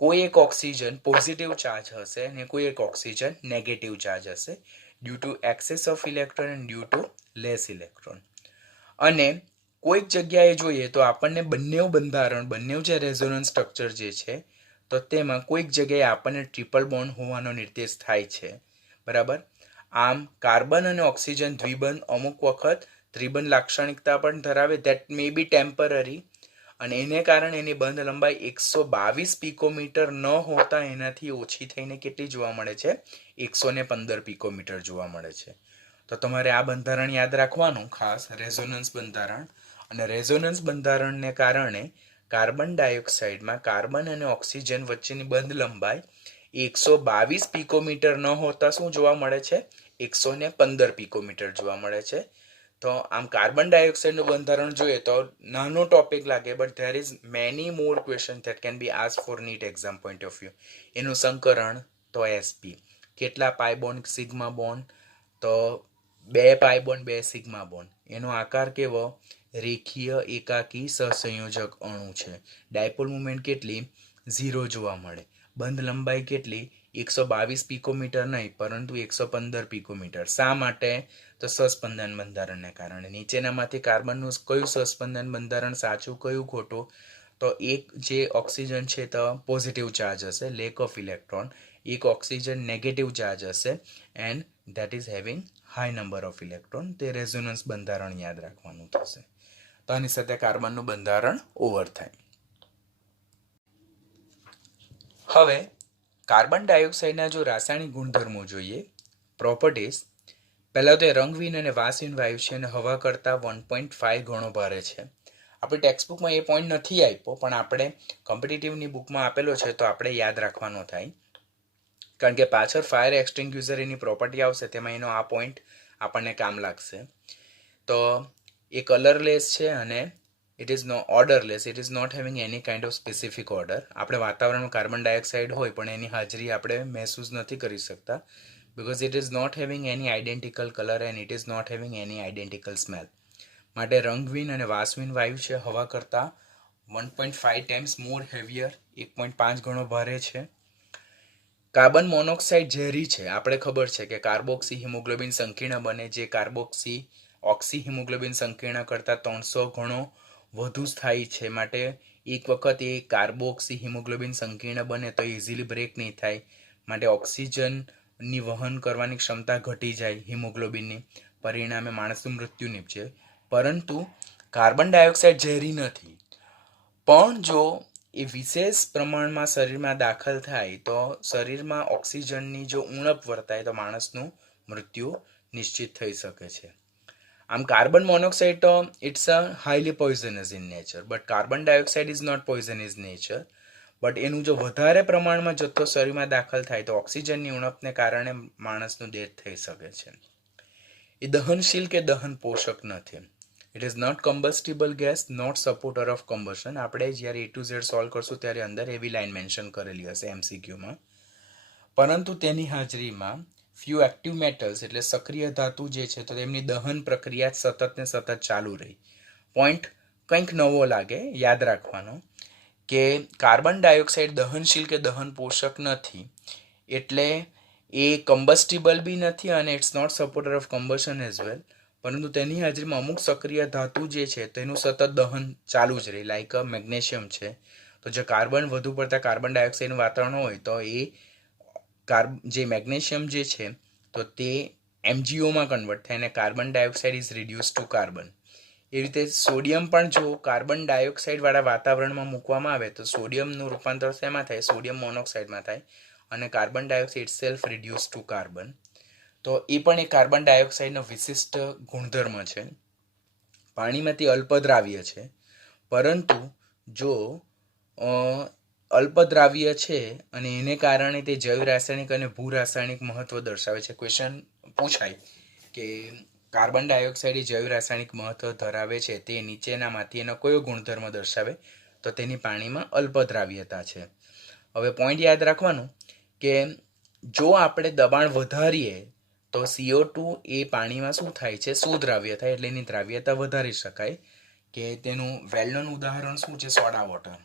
કોઈ એક ઓક્સિજન પોઝિટિવ ચાર્જ હશે અને કોઈ એક ઓક્સિજન નેગેટિવ ચાર્જ હશે, due to excess of electron and due to less electron. અને કોઈક જગ્યાએ જોઈએ તો આપણને બંને જે રેઝોનન્સ સ્ટ્રક્ચર જે છે તો તેમાં કોઈક જગ્યાએ આપણને ટ્રિપલ બોન્ડ હોવાનો નિર્દેશ થાય છે, બરાબર. આમ કાર્બન અને ઓક્સિજન દ્વિબંધ અમુક વખત ત્રિબંધ લાક્ષણિકતા પણ ધરાવે, ધેટ મે બી ટેમ્પરરી, અને એને કારણે એની બંધ લંબાઈ 122 પિકોમીટર ન હોતા એનાથી ઓછી થઈને કેટલી જોવા મળે છે? 115 પિકોમીટર જોવા મળે છે. તો તમારે આ બંધારણ યાદ રાખવાનું ખાસ, રેઝોનન્સ બંધારણ. અને રેઝોનન્સ બંધારણને કારણે કાર્બન ડાયોક્સાઇડમાં કાર્બન અને ઓક્સિજન વચ્ચેની બંધ લંબાઈ 122 પિકોમીટર ન હોતા શું જોવા મળે છે? 115 પિકોમીટર જોવા મળે છે. તો આમ કાર્બન ડાયોક્સાઇડનું બંધારણ જોઈએ તો નાનો ટોપિક લાગે, but there is many more question that can be ask for NEET exam point of view. એનું સંકરણ તો sp. કેટલા પાઈ બોન્ડ સિગ્મા બોન્ડ? તો 2 પાઈ બોન્ડ 2 સિગ્મા બોન્ડ. એનો આકાર કેવો? રેખીય એકાકી સહસંયોજક અણુ છે. ડાયપોલ મુમેન્ટ કેટલી? 0 જોવા મળે. બંધ લંબાઈ કેટલી? 122 પિકોમીટર નહીં, પરંતુ 115 પિકોમીટર. શા માટે? તો સસ્પંદન બંધારણને કારણે. નીચેનામાંથી કાર્બનનું કયું સસ્પંદન બંધારણ સાચું, કયું ખોટું? તો એક જે ઓક્સિજન છે તો પોઝિટિવ ચાર્જ હશે, લેક ઓફ ઇલેક્ટ્રોન. એક ઓક્સિજન નેગેટિવ ચાર્જ હશે and that is having high number of electron. તે રેઝોનન્સ બંધારણ યાદ રાખવાનું થશે. તો આની સાથે કાર્બનનું બંધારણ ઓવર થાય. હવે કાર્બન ડાયોક્સાઇડના જો રાસાયણિક ગુણધર્મો જોઈએ, પ્રોપર્ટીઝ. પહેલાં તો એ રંગહીન અને વાસહીન વાયુ છે અને હવા કરતાં 1.5 ગણો ભારે છે. આપણી ટેક્સ્ટબુકમાં એ પોઈન્ટ નથી આપ્યો, પણ આપણે કોમ્પિટિટિવની બુકમાં આપેલો છે તો આપણે યાદ રાખવાનો થાય, કારણ કે પાછળ ફાયર એક્સટિંગ્યુઝર એની પ્રોપર્ટી આવશે તેમાં એનો આ પોઈન્ટ આપણને કામ લાગશે. તો એ કલરલેસ છે અને it is orderless. It is not having any kind of specific order. આપણે વાતાવરણમાં કાર્બન ડાયોક્સાઇડ હોય પણ એની હાજરી આપણે મહેસૂસ નથી કરી શકતા, because it is not having any identical color and it is not having any identical smell. માટે રંગહીન અને વાસહીન વાયુ છે, હવા કરતાં 1.5 times more heavier, 1.5 ગણો ભારે છે. કાર્બન મોનોક્સાઇડ ઝેરી છે. આપણે ખબર છે કે કાર્બોક્સી હિમોગ્લોબિન સંકીર્ણ બને, જે કાર્બોક્સી ઓક્સી હિમોગ્લોબિન સંકીર્ણ કરતાં 300 ગણો વધુ સ્થાયી છે. માટે એક વખત એ કાર્બોક્સી હિમોગ્લોબિન સંકીર્ણ બને તો ઇઝીલી બ્રેક નહીં થાય, માટે ઓક્સિજનની વહન કરવાની ક્ષમતા ઘટી જાય હિમોગ્લોબિનની, પરિણામે માણસનું મૃત્યુ નીપજે. પરંતુ કાર્બન ડાયોક્સાઇડ ઝેરી નથી, પણ જો એ વિશેષ પ્રમાણમાં શરીરમાં દાખલ થાય તો શરીરમાં ઓક્સિજનની જો ઉણપ વર્તાય તો માણસનું મૃત્યુ નિશ્ચિત થઈ શકે છે. આમ કાર્બન મોનોક્સાઇડ તો it's a highly poisonous in nature, but carbon dioxide is not poison is nature. But એનું જો વધારે પ્રમાણમાં જથ્થો શરીરમાં દાખલ થાય તો ઓક્સિજનની ઉણપને કારણે માણસનું ડેથ થઈ શકે છે. એ દહનશીલ કે દહન પોષક નથી. It is not combustible gas, not supporter of combustion. આપણે જ્યારે A to Z સોલ્વ કરશું ત્યારે અંદર એવી લાઈન મેન્શન કરેલી હશે MCQમાં. પરંતુ તેની હાજરીમાં ફ્યુ એક્ટિવ મેટલ્સ એટલે સક્રિય ધાતુ જે છે તો તેમની દહન પ્રક્રિયા સતત ને સતત ચાલુ રહી. પોઈન્ટ કંઈક નવો લાગે, યાદ રાખવાનો કે કાર્બન ડાયોક્સાઇડ દહનશીલ કે દહન પોષક નથી, એટલે એ કમ્બસ્ટિબલ બી નથી અને it's not supporter of combustion as well. પરંતુ તેની હાજરીમાં અમુક સક્રિય ધાતુ જે છે તેનું સતત દહન ચાલુ જ રહે, લાઈક મેગ્નેશિયમ છે. તો જો વધુ પડતા કાર્બન ડાયોક્સાઇડનું વાતાવરણ હોય તો એ જે મેગ્નેશિયમ જે છે તો તે એમજીઓમાં કન્વર્ટ થાય અને carbon dioxide is reduce to carbon. એ રીતે સોડિયમ પણ જો કાર્બન ડાયોક્સાઇડવાળા વાતાવરણમાં મૂકવામાં આવે તો સોડિયમનું રૂપાંતર શેમાં થાય? સોડિયમ મોનોક્સાઇડમાં થાય અને carbon dioxide self reduce to carbon. તો એ પણ એક કાર્બન ડાયોક્સાઇડનો વિશિષ્ટ ગુણધર્મ છે. પાણીમાંથી અલ્પદ્રાવ્ય છે, પરંતુ જો અલ્પદ્રાવ્ય છે અને એને કારણે તે જૈવ રાસાયણિક અને ભૂ રાસાયણિક મહત્વ દર્શાવે છે. ક્વેશ્ચન પૂછાય કે કાર્બન ડાયોક્સાઇડ જૈવ રાસાયણિક મહત્વ ધરાવે છે, તે નીચેનામાંથી એનો કયો ગુણધર્મ દર્શાવે? તો તેની પાણીમાં અલ્પદ્રાવ્યતા છે. હવે પોઈન્ટ યાદ રાખવાનું કે જો આપણે દબાણ વધારીએ તો CO2 એ પાણીમાં શું થાય છે? સુદ્રાવ્ય થાય, એટલે એની દ્રાવ્યતા વધારી શકાય. કે તેનું વેલ-નોન ઉદાહરણ શું છે? Soda water.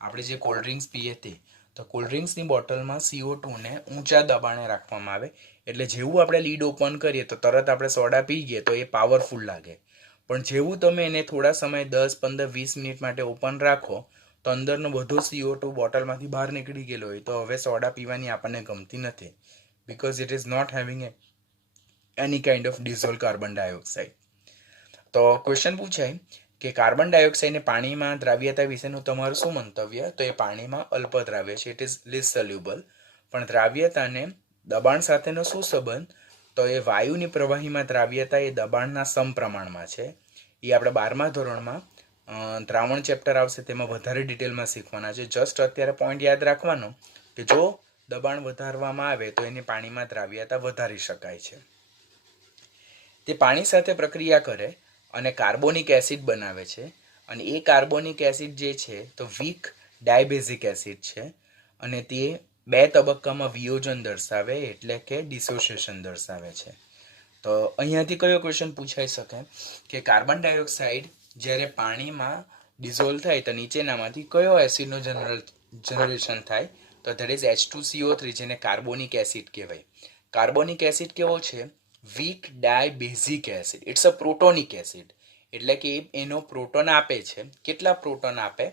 આપણે જે કોલ્ડ ડ્રિંક્સ પીએ તે, તો કોલ્ડ ડ્રિંક્સની બોટલમાં CO2 ને ઊંચા દબાણે રાખવામાં આવે, એટલે જેવું આપણે લીડ ઓપન કરીએ તો તરત આપણે સોડા પી ગઈએ તો એ પાવરફુલ લાગે. પણ જેવું તમે એને થોડા સમય 10, 15, 20 મિનિટ માટે ઓપન રાખો તો અંદરનો બધો CO2 બોટલમાંથી બહાર નીકળી ગયેલો હોય, તો હવે સોડા પીવાની આપણને ગમતી નથી, because it is not having any kind of dissolve carbon dioxide. તો ક્વેશ્ચન પૂછાય કે કાર્બન ડાયોક્સાઇડને પાણીમાં દ્રાવ્યતા વિશેનું તમારું શું મંતવ્ય? તો એ પાણીમાં અલ્પદ્રાવ્ય છે, ઇટ ઇઝ લીસ્ટ સોલ્યુબલ. પણ દ્રાવ્યતાને દબાણ સાથેનો શું સંબંધ? તો એ વાયુની પ્રવાહીમાં દ્રાવ્યતા એ દબાણના સમપ્રમાણમાં છે. એ આપણે 12મા ધોરણમાં દ્રાવણ ચેપ્ટર આવશે, તેમાં વધારે ડિટેલમાં શીખવાના છે. જસ્ટ અત્યારે પોઈન્ટ યાદ રાખવાનો કે જો દબાણ વધારવામાં આવે તો એની પાણીમાં દ્રાવ્યતા વધારી શકાય છે. તે પાણી સાથે પ્રક્રિયા કરે અને કાર્બોનિક એસિડ બનાવે છે, અને એ કાર્બોનિક એસિડ જે છે તો વીક ડાયબેઝિક એસિડ છે, અને તે 2 તબક્કામાં વિયોજન દર્શાવે, એટલે કે ડિસોસિએશન દર્શાવે છે. તો અહીંયાથી કયો ક્વેશ્ચન પૂછાઈ શકે કે કાર્બન ડાયોક્સાઇડ જ્યારે પાણીમાં ડિઝોલ્વ થાય તો નીચેનામાંથી કયો એસિડનો જનરેશન થાય? તો ધેટ ઇઝ H2CO3, જેને કાર્બોનિક એસિડ કહેવાય. કાર્બોનિક એસિડ કેવો છે? Weak dibasic acid. It's a protonic acid, એટલે કે એનો પ્રોટોન આપે છે. કેટલા પ્રોટોન આપે?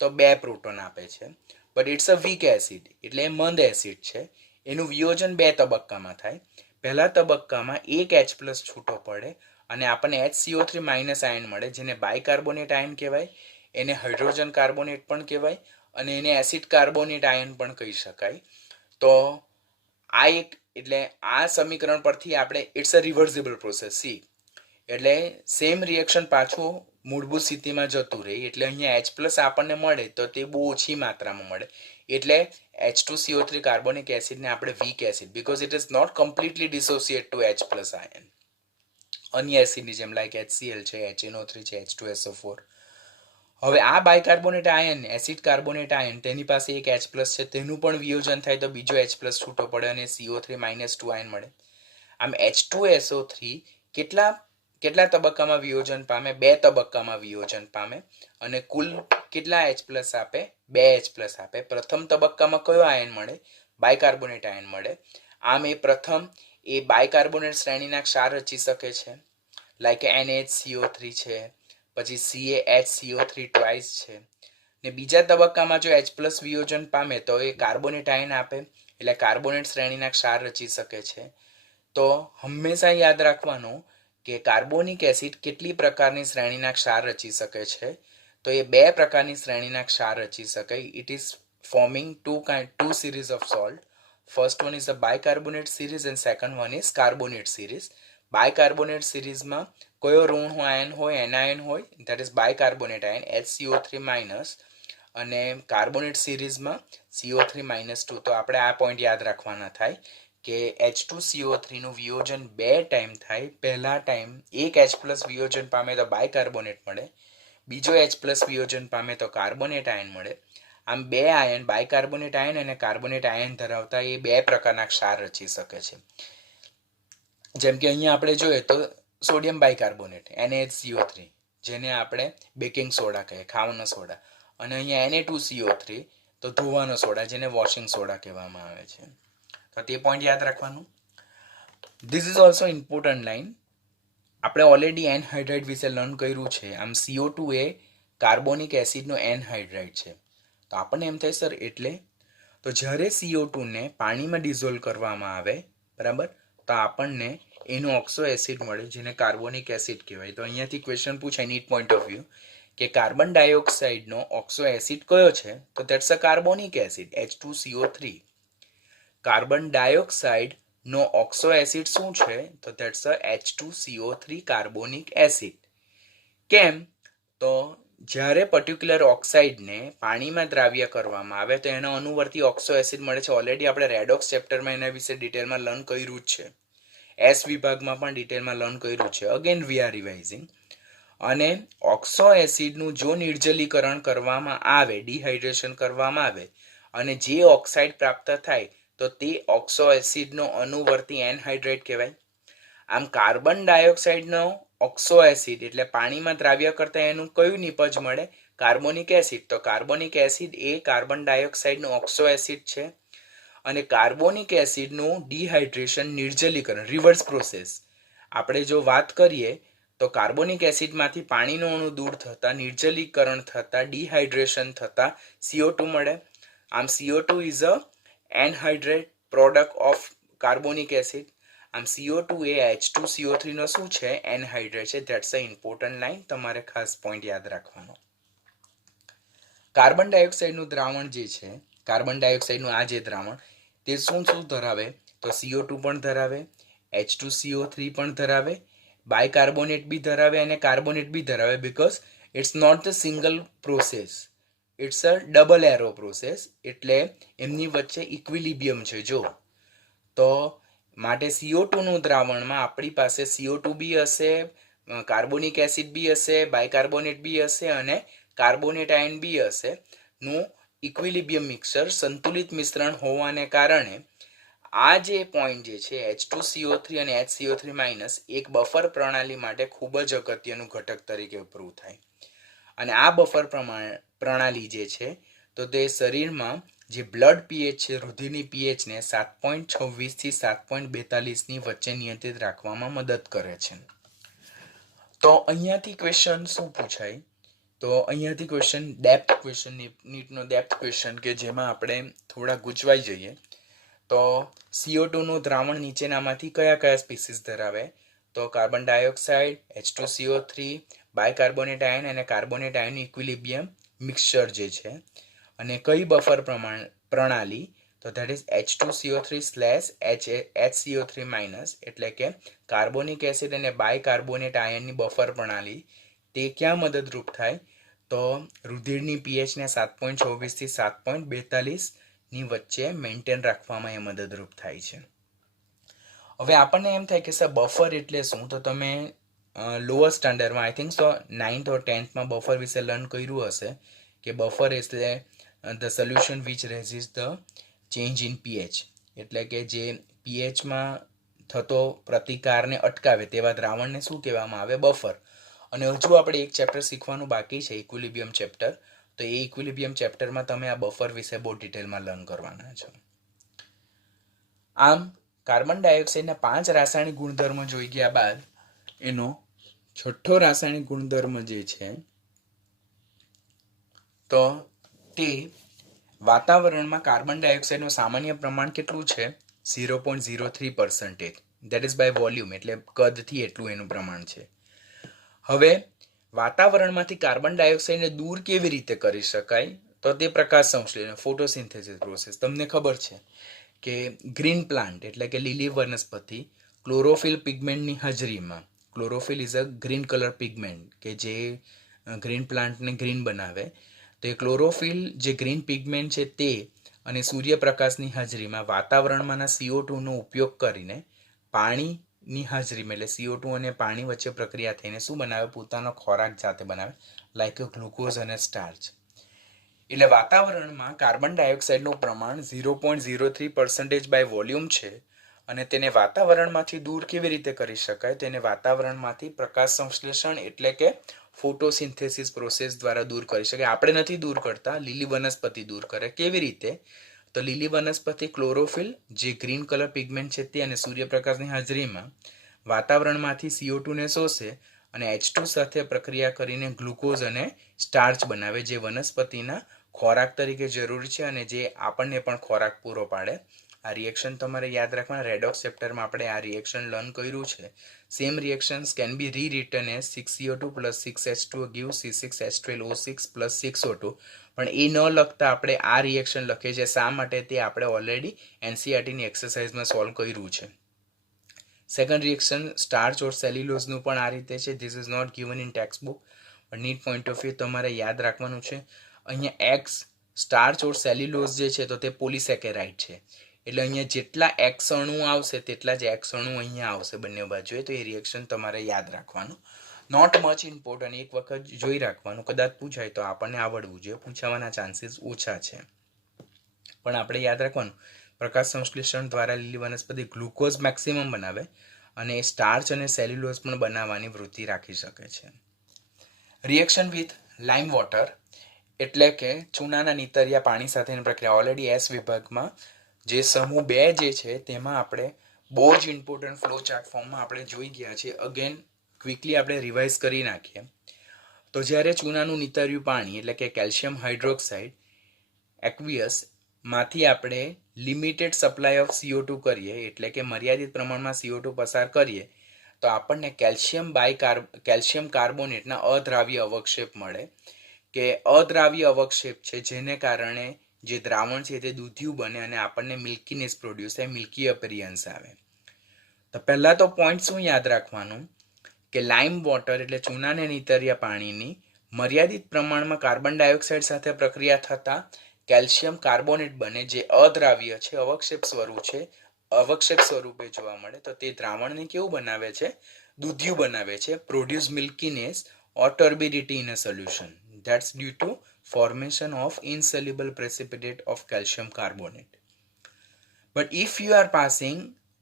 તો 2 પ્રોટોન આપે છે. But it's a weak acid, એટલે એ મંદ એસિડ છે. એનું વિયોજન 2 તબક્કામાં થાય. પહેલા તબક્કામાં એક H+ છૂટો પડે અને આપણને HCO3 માઇનસ આયન મળે, જેને બાયકાર્બોનેટ આયન કહેવાય. એને હાઇડ્રોજન કાર્બોનેટ પણ કહેવાય અને એને એસિડ કાર્બોનેટ આયન પણ કહી શકાય. તો આ એક, એટલે આ સમીકરણ પરથી આપણે it's a reversible process. See એટલે સેમ રિએક્શન પાછું મૂળભૂત સ્થિતિમાં જતું રહે, એટલે અહીંયા H+ આપણને મળે તો તે બહુ ઓછી માત્રામાં મળે, એટલે H2CO3 કાર્બોનિક એસિડને આપણે weak acid, because it is not completely dissociate to H+ ion. અન્ય એસિડની જેમ લાઈક HCl છે, HNO3 છે, H2SO4. હવે આ bicarbonate ion, acid carbonate ion, તેની પાસે એક H+ છે, તેનું પણ વિયોજન થાય તો બીજો H+ છૂટો પડે અને CO3-2 આયન મળે. આમ H2SO3 કેટલા તબક્કામાં વિયોજન પામે? 2 તબક્કામાં વિયોજન પામે અને કુલ કેટલા H+ આપે? 2 H+ આપે. પ્રથમ તબક્કામાં કયો આયન મળે? બાયકાર્બોનેટ આયન મળે. આમ એ પ્રથમ એ બાયકાર્બોનેટ શ્રેણીના ક્ષાર રચી શકે છે, લાઈક NaHCO3 છે, પછી CaHCO3 ટ્વાઇસ છે. ને બીજા તબક્કામાં જો H+ વિયોજન પામે તો એ કાર્બોનેટ આયન આપે, એટલે કાર્બોનેટ શ્રેણીના ક્ષાર રચી શકે છે. તો હંમેશા યાદ રાખવાનું કે કાર્બોનિક એસિડ કેટલી પ્રકારની શ્રેણીના ક્ષાર રચી શકે છે? તો એ 2 પ્રકારની શ્રેણીના ક્ષાર રચી શકે. It is forming two series of salt. First one is the bicarbonate series and second one is carbonate series. Bicarbonate series માં કયો ઋણ આયન હોય? એનાયન હોય, that is bicarbonate ion HCO3-, અને કાર્બોનેટ સિરીઝમાં CO3-2. તો આપણે આ પોઈન્ટ યાદ રાખવાના થાય કે H2CO3 નું વિયોજન 2 ટાઈમ થાય. પહેલા ટાઈમ એક H+ વિયોજન પામે તો બાયકાર્બોનેટ મળે, બીજો H+ વિયોજન પામે તો કાર્બોનેટ આયન મળે. આમ બે આયન બાયકાર્બોનેટ આયન અને કાર્બોનેટ આયન ધરાવતા એ બે પ્રકારના ક્ષાર રચી શકે છે. જેમ કે અહીંયા આપણે જોઈએ તો સોડિયમ બાયકાર્બોનેટ NaHCO3 જેને આપણે બેકિંગ સોડા કહીએ, ખાવાનો સોડા, અને અહીંયા Na2CO3 તો ધોવાનો સોડા જેને વોશિંગ સોડા કહેવામાં આવે છે. તો તે પોઈન્ટ યાદ રાખવાનું. This is also important line. આપણે ઓલરેડી એનહાઇડ્રાઇડ વિશે લર્ન કર્યું છે. આમ CO2 એ કાર્બોનિક એસિડનો એનહાઇડ્રાઇડ છે. તો આપણને એમ થાય સર એટલે તો જ્યારે CO2 ને પાણીમાં ડિઝોલ્વ કરવામાં આવે બરાબર તો આપણને એનું ઓક્સો એસિડ મળે જેને કાર્બોનિક એસિડ કહેવાય. તો અહીંયાથી ક્વેશ્ચન પૂછાય નીટ પોઈન્ટ ઓફ વ્યૂ કે કાર્બન ડાયોક્સાઇડનો ઓક્સો એસિડ કયો છે? તો that's a carbonic acid H2CO3. Carbon dioxide નો ઓક્સો એસિડ શું છે? તો that's a H2CO3 carbonic acid. કેમ? તો જ્યારે પર્ટિક્યુલર ઓક્સાઇડને પાણીમાં દ્રાવ્ય કરવામાં આવે તો એનો અનુવર્તી ઓક્સો એસિડ મળે છે. ઓલરેડી આપણે રેડોક્સ ચેપ્ટરમાં એના વિશે ડિટેલમાં લર્ન કર્યું જ છે. એસ વિભાગમાં પણ ડિટેલમાં લર્ન કર્યું છે. Again we are revising. અને ઓક્સો એસિડનું જો નિર્જલીકરણ કરવામાં આવે, ડિહાઇડ્રેશન કરવામાં આવે અને જે ઓક્સાઇડ પ્રાપ્ત થાય તો તે ઓક્સો એસિડનો અનુવર્તી એનહાઇડ્રેટ કહેવાય. આમ કાર્બન ડાયોક્સાઇડનો ઓક્સો એસિડ એટલે પાણીમાં દ્રાવ્ય કરતા એનું કયું નિપજ મળે? Carbonic acid. તો કાર્બોનિક એસિડ એ કાર્બન ડાયોક્સાઇડનો ઓક્સો એસિડ છે. અને કાર્બોનિક એસિડનું ડિહાઇડ્રેશન, નિર્જલીકરણ, રિવર્સ પ્રોસેસ આપણે જો વાત કરીએ તો કાર્બોનિક એસિડમાંથી પાણીનો અણુ દૂર થતાં, નિર્જલીકરણ થતાં, ડિહાઇડ્રેશન થતાં CO2 મળે. આમ CO2 is a anhydrate product of carbonic acid. આમ CO2 એ H2CO3 નો શું છે? એનહાઇડ્રેટ છે. That's a important line. તમારે ખાસ પોઈન્ટ યાદ રાખવાનો. કાર્બન ડાયોક્સાઇડનું દ્રાવણ જે છે, કાર્બન ડાયોક્સાઇડનું આ જે દ્રાવણ તે શું શું ધરાવે? તો CO2 પણ ધરાવે, H2CO3 પણ ધરાવે, બાયકાર્બોનેટ બી ધરાવે અને કાર્બોનેટ બી ધરાવે. Because it's not the single process, it's a double arrow process. એટલે એમની વચ્ચે ઇક્વિલિબિયમ છે. જો તો માટે CO2 નું દ્રાવણમાં આપણી પાસે CO2 બી હશે, કાર્બોનિક એસિડ બી હશે, બાયકાર્બોનેટ બી હશે અને કાર્બોનેટ આયન બી હશે. નું ઇક્વિલિબિયમ મિક્સર, સંતુલિત મિશ્રણ હોવાને કારણે આ જે પોઈન્ટ જે છે H2CO3 અને HCO3- એક બફર પ્રણાલી માટે ખૂબ જ અગત્યનું ઘટક તરીકે પ્રૂવ થાય. અને આ બફર પ્રણાલી જે છે તો તે શરીરમાં જે બ્લડ પીએચ છે, રુધિરની પીએચને 7.26 થી 7.42 ની વચ્ચે નિયંત્રિત રાખવામાં મદદ કરે છે. તો અહીંયાથી ક્વેશ્ચન શું પૂછાય? તો અહીંયાથી ક્વેશ્ચન ડેપ્થ ક્વેશ્ચન, નીટનો ડેપ્થ ક્વેશ્ચન કે જેમાં આપણે થોડા ગૂંચવાઈ જઈએ. તો CO2 નું દ્રાવણ નીચેનામાંથી કયા કયા સ્પીસીસ ધરાવે? તો carbon dioxide, H2CO3, bicarbonate ion અને કાર્બોનેટ આયન ઇક્વિલિબિયમ મિક્સચર જે છે. અને કઈ બફર પ્રણાલી? તો ધેટ ઇઝ H2CO3/HCO3- એટલે કે કાર્બોનિક એસિડ અને બાયકાર્બોનેટ આયનની બફર પ્રણાલી. તે ક્યાં મદદરૂપ થાય? તો રુધિરની પીએચને 7.26 થી 7.42 ની વચ્ચે મેન્ટેન રાખવામાં એ મદદરૂપ થાય છે. હવે આપણને એમ થાય કે સર બફર એટલે શું? તો તમે લોઅર સ્ટાન્ડર્ડમાં I think so 9th or 10th માં બફર વિશે લર્ન કર્યું હશે કે બફર એટલે the solution which resist the change in pH. એટલે કે જે પીએચમાં થતો પ્રતિકારને અટકાવે તેવા દ્રાવણને શું કહેવામાં આવે? બફર. અને હજુ આપણે એક ચેપ્ટર શીખવાનું બાકી છે, ઇક્વિલિબિયમ ચેપ્ટર. તો એ ઇક્વિલિબિયમ ચેપ્ટરમાં તમે આ બફર વિશે બહુ ડિટેલમાં લર્ન કરવાના છો. આમ કાર્બન ડાયોક્સાઇડના 5 રાસાયણિક ગુણધર્મો જોઈ ગયા બાદ એનો છઠ્ઠો રાસાયણિક ગુણધર્મ જે છે તો તે વાતાવરણમાં કાર્બન ડાયોક્સાઇડનું સામાન્ય પ્રમાણ કેટલું છે? 0.03%. ધેટ ઇઝ બાય વોલ્યુમ, એટલે કદથી એટલું એનું પ્રમાણ છે. હવે વાતાવરણમાંથી કાર્બન ડાયોક્સાઇડને દૂર કેવી રીતે કરી શકાય? તો તે પ્રકાશ સંશ્લેષણ, ફોટોસિન્થેસિસ પ્રોસેસ. તમને ખબર છે કે ગ્રીન પ્લાન્ટ એટલે કે લીલી વનસ્પતિ ક્લોરોફિલ પિગમેન્ટની હાજરીમાં, chlorophyll is a green colour pigment કે જે ગ્રીન પ્લાન્ટને ગ્રીન બનાવે. તો એ ક્લોરોફિલ જે ગ્રીન પિગમેન્ટ છે તે અને સૂર્યપ્રકાશની હાજરીમાં વાતાવરણમાંના CO2 નો ઉપયોગ કરીને પાણીની હાજરીમાં, એટલે CO2 અને પાણી વચ્ચે પ્રક્રિયા થઈને શું બનાવે? પોતાનો ખોરાક જાતે બનાવે, લાઈક ગ્લુકોઝ અને સ્ટાર્ચ. એટલે વાતાવરણમાં કાર્બન ડાયોક્સાઇડનું પ્રમાણ 0.03% બાય વોલ્યુમ છે અને તેને વાતાવરણમાંથી દૂર કેવી રીતે કરી શકાય? તેને વાતાવરણમાંથી પ્રકાશ સંશ્લેષણ એટલે કે ફોટોસિન્થેસિસ પ્રોસેસ દ્વારા દૂર કરી શકાય. આપણે નથી દૂર કરતા, લીલી વનસ્પતિ દૂર કરે. કેવી રીતે? તો લીલી વનસ્પતિ ક્લોરોફિલ જે ગ્રીન કલર પિગમેન્ટ છે તે અને સૂર્યપ્રકાશની હાજરીમાં વાતાવરણમાંથી CO2 ને શોષે અને H2 સાથે પ્રક્રિયા કરીને ગ્લુકોઝ અને સ્ટાર્ચ બનાવે જે વનસ્પતિના ખોરાક તરીકે જરૂરી છે અને જે આપણને પણ ખોરાક પૂરો પાડે. આ રિએક્શન તમારે યાદ રાખવાના. રેડોક્સ ચેપ્ટરમાં આપણે આ રિએક્શન લર્ન કર્યું છે. Same reactions can be rewritten as 6CO2 plus 6H2O gives C6H12O6 plus 6O2. પણ એ ન લખતા આપણે આ રિએક્શન લખીએ છીએ. શા માટે? તે આપણે ઓલરેડી NCERTની એક્સરસાઇઝમાં સોલ્વ કર્યું છે. સેકન્ડ રિએક્શન સ્ટાર્ચ ઓર સેલ્યુલોઝનું પણ આ રીતે છે. This is not given in text book, પણ નીટ પોઈન્ટ ઓફ વ્યૂ તમારે યાદ રાખવાનું છે. અહીંયા એક્સ સ્ટાર્ચ ઓર સેલ્યુલોઝ જે છે તો તે પોલિસેકેરાઇડ છે. એટલે અહીંયા જેટલા એક્સ અણુ આવશે તેટલા જ એક્સ અણુ અહીંયા આવશે બંને બાજુએ. તો એ રિએક્શન તમારે યાદ રાખવાનું. નોટ મચ ઇમ્પોર્ટન્ટ, એક વખત જોઈ રાખવાનું. કદાચ પૂછાય તો આપણને આવડવું જોઈએ. પૂછાવાના ચાન્સીસ ઓછા છે, પણ આપણે યાદ રાખવાનું પ્રકાશ સંશ્લેષણ દ્વારા લીલી વનસ્પતિ ગ્લુકોઝ મેક્સિમમ બનાવે અને સ્ટાર્ચ અને સેલ્યુલોઝ પણ બનાવવાની વૃત્તિ રાખી શકે છે. રિએક્શન વિથ લાઇમ વોટર એટલે કે ચૂનાના નીતરિયા પાણી સાથેની પ્રક્રિયા. ઓલરેડી એસ વિભાગમાં જે સમૂહ 2 જે છે તેમાં આપણે બહુ જ ઇમ્પોર્ટન્ટ ફ્લો ચાર્ટ ફોર્મમાં આપણે જોઈ ગયા છે. અગેન ક્વિકલી આપણે રિવાઇઝ કરી નાખીએ. તો જ્યારે ચૂનાનું નીતર્યું પાણી એટલે કે કેલ્શિયમ હાઇડ્રોક્સાઇડ એક્વિયસ માંથી આપણે લિમિટેડ સપ્લાય ઓફ CO2 કરીએ એટલે કે મર્યાદિત પ્રમાણમાં CO2 પસાર કરીએ તો આપણને કેલ્શિયમ કાર્બોનેટના અદ્રાવ્ય અવક્ષેપ મળે. કે અદ્રાવ્ય અવક્ષેપ છે જેને કારણે જે દ્રાવણ છે તે દૂધિયું બને અને આપણને મિલ્કીનેસ પ્રોડ્યુસ થાય, મિલ્કી અપિયરન્સ આવે. તો પહેલા તો પોઈન્ટ શું યાદ રાખવાનું કે લાઇમ વોટર એટલે ચૂનાને નીતર્યા પાણીની મર્યાદિત પ્રમાણમાં કાર્બન ડાયોક્સાઇડ સાથે પ્રક્રિયા થતા કેલ્શિયમ કાર્બોનેટ બને જે અદ્રાવ્ય છે, અવક્ષેપ સ્વરૂપે જોવા મળે. તો તે દ્રાવણને કેવું બનાવે છે? દૂધિયું બનાવે છે. Produce milkiness or turbidity in a solution. That's due to formation of insoluble precipitate of calcium carbonate. But if you are passing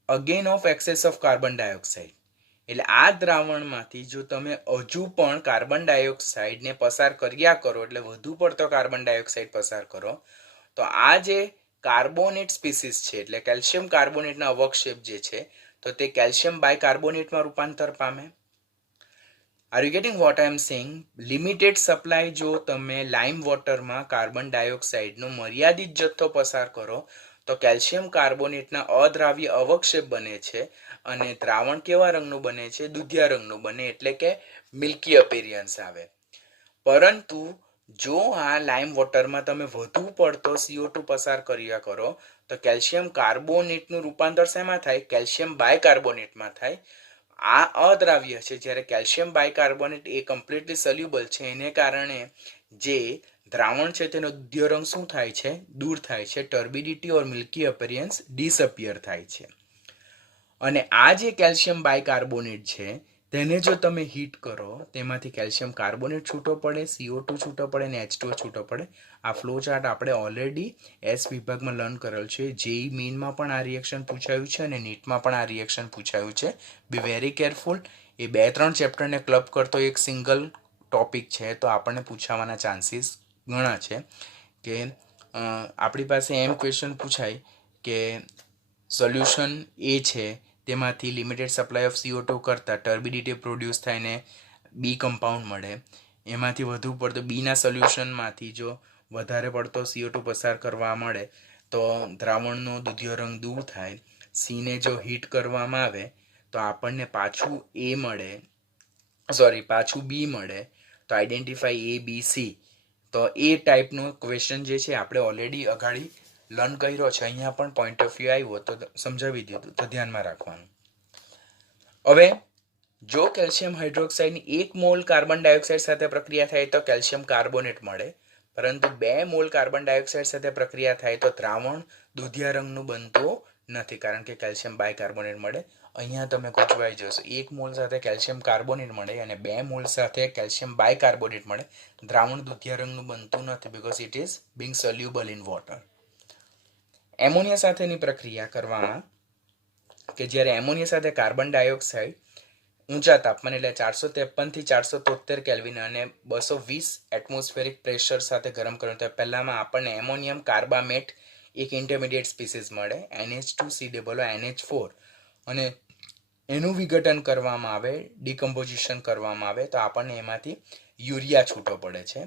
again of excess of carbon dioxide એટલે આ દ્રાવણમાંથી જો તમે હજુ પણ કાર્બન ડાયોક્સાઇડને પસાર કર્યા કરો એટલે વધુ પડતો કાર્બન ડાયોક્સાઇડ પસાર કરો તો આ જે કાર્બોનેટ સ્પીસીસ છે એટલે કેલ્શિયમ કાર્બોનેટના અવક્ષેપ જે છે તો તે કેલ્શિયમ બાયકાર્બોનેટમાં રૂપાંતર પામે. Are you getting what I am saying? Limited supply જો તમે લાઇમ વોટરમાં કાર્બન ડાયોક્સાઇડનો મર્યાદિત જથ્થો પસાર કરો તો કેલ્શિયમ કાર્બોનેટના અદ્રાવ્ય અવક્ષેપ બને છે અને દ્રાવણ કેવા રંગનું બને છે? દૂધિયા રંગનું બને એટલે કે મિલ્કી અપિયરન્સ આવે. પરંતુ જો આ લાઇમ વોટરમાં તમે વધુ પડતો CO2 પસાર કર્યા કરો તો કેલ્શિયમ કાર્બોનેટનું રૂપાંતર શેમાં થાય? કેલ્શિયમ બાયકાર્બોનેટમાં થાય. આ અદ્રાવ્ય છે જ્યારે કેલ્શિયમ બાયકાર્બોનેટ એ કમ્પ્લીટલી સોલ્યુબલ છે એને કારણે જે દ્રાવણ છે તેનો દૂધિયો રંગ શું થાય છે? દૂર થાય છે. ટર્બિડિટી ઓર મિલ્કી અપિયરન્સ ડિસઅપિયર થાય છે. અને આ જે કેલ્શિયમ બાયકાર્બોનેટ છે તેને જો તમે હીટ કરો તેમાંથી કેલ્શિયમ કાર્બોનેટ છૂટો પડે, CO2 છૂટો પડે અને H2O છૂટો પડે. આ ફ્લો ચાર્ટ આપણે ઓલરેડી એસ વિભાગમાં લર્ન કરેલ છે. જેઈ મેઇનમાં પણ આ રિએક્શન પૂછાયું છે અને નીટમાં પણ આ રિએક્શન પૂછાયું છે. Be very careful. એ 2-3 ચેપ્ટરને ક્લબ કરતો એક સિંગલ ટોપિક છે તો આપણને પૂછાવાના ચાન્સીસ ઘણા છે. કે આપણી પાસે એમ ક્વેશ્ચન પૂછાય કે સોલ્યુશન એ છે તેમાંથી લિમિટેડ સપ્લાય ઓફ CO2 કરતાં ટર્બિડિટી પ્રોડ્યુસ થઈને બી કમ્પાઉન્ડ મળે. એમાંથી વધુ પડતો બીના સોલ્યુશનમાંથી જો વધારે પડતો CO2 પસાર કરવા મળે તો દ્રાવણનો દૂધિયો રંગ દૂર થાય. સીને જો હીટ કરવામાં આવે તો આપણને પાછું બી મળે. તો આઈડેન્ટિફાઈ ABC. તો એ ટાઈપનો ક્વેશ્ચન જે છે આપણે ઓલરેડી અગાડી લર્ન કર્યો છે. અહીંયા પણ પોઈન્ટ ઓફ વ્યૂ આવ્યો તો સમજાવી દીધું, તો ધ્યાનમાં રાખવાનું. હવે જો કેલ્શિયમ હાઇડ્રોક્સાઇડની 1 મોલ કાર્બન ડાયોક્સાઇડ સાથે પ્રક્રિયા થાય તો કેલ્શિયમ કાર્બોનેટ મળે. પરંતુ 2 મોલ કાર્બન ડાયોક્સાઇડ સાથે પ્રક્રિયા થાય તો દ્રાવણ દૂધિયા રંગનું બનતું નથી કારણ કે કેલ્શિયમ બાયકાર્બોનેટ મળે. અહીંયા તમે ગૂંચવાઈ જશો. 1 મોલ સાથે કેલ્શિયમ કાર્બોનેટ મળે અને 2 મોલ સાથે કેલ્શિયમ બાયકાર્બોનેટ મળે. દ્રાવણ દૂધિયા રંગનું બનતું નથી because it is Bing soluble in water. Ammonia સાથેની પ્રક્રિયા કરવામાં કે જ્યારે એમોનિયા સાથે કાર્બન ડાયોક્સાઇડ ઊંચા તાપમાન એટલે 453 થી 473 કેલ્વિન અને 220 એટમોસ્ફેરિક પ્રેશર સાથે ગરમ કરવું, તો પહેલામાં આપણને એમોનિયમ કાર્બામેટ એક ઇન્ટરમીડિયેટ સ્પીસીસ મળે NH2COO NH4 અને એનું વિઘટન કરવામાં આવે, ડિકમ્પોઝિશન કરવામાં આવે તો આપણને એમાંથી યુરિયા છૂટો પડે છે.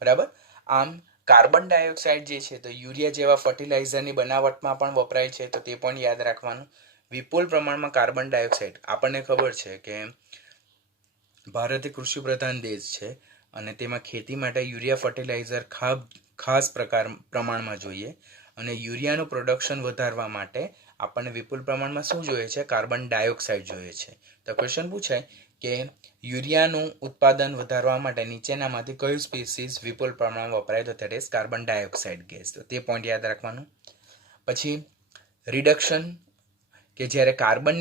બરાબર. આમ કાર્બન ડાયોક્સાઇડ જે છે તો યુરિયા જેવા ફર્ટિલાઇઝરની બનાવટમાં પણ વપરાય છે, તો તે પણ યાદ રાખવાનું. વિપુલ પ્રમાણમાં કાર્બન ડાયોક્સાઇડ, આપણને ખબર છે કે ભારત એક કૃષિ પ્રધાન દેશ છે અને તેમાં ખેતી માટે યુરિયા ફર્ટિલાઇઝર ખાસ પ્રમાણમાં જોઈએ અને યુરિયાનું પ્રોડક્શન વધારવા માટે આપણને વિપુલ પ્રમાણમાં શું જોઈએ છે? કાર્બન ડાયોક્સાઇડ જોઈએ છે. તો ક્વેશ્ચન પૂછાય કે યુરિયાનું ઉત્પાદન વધારવા માટે નીચેનામાંથી કયું સ્પીસીસ વિપુલ પ્રમાણમાં વપરાય? તો that is carbon dioxide gas. તો તે પોઈન્ટ યાદ રાખવાનું. પછી રિડક્શન કે જ્યારે કાર્બન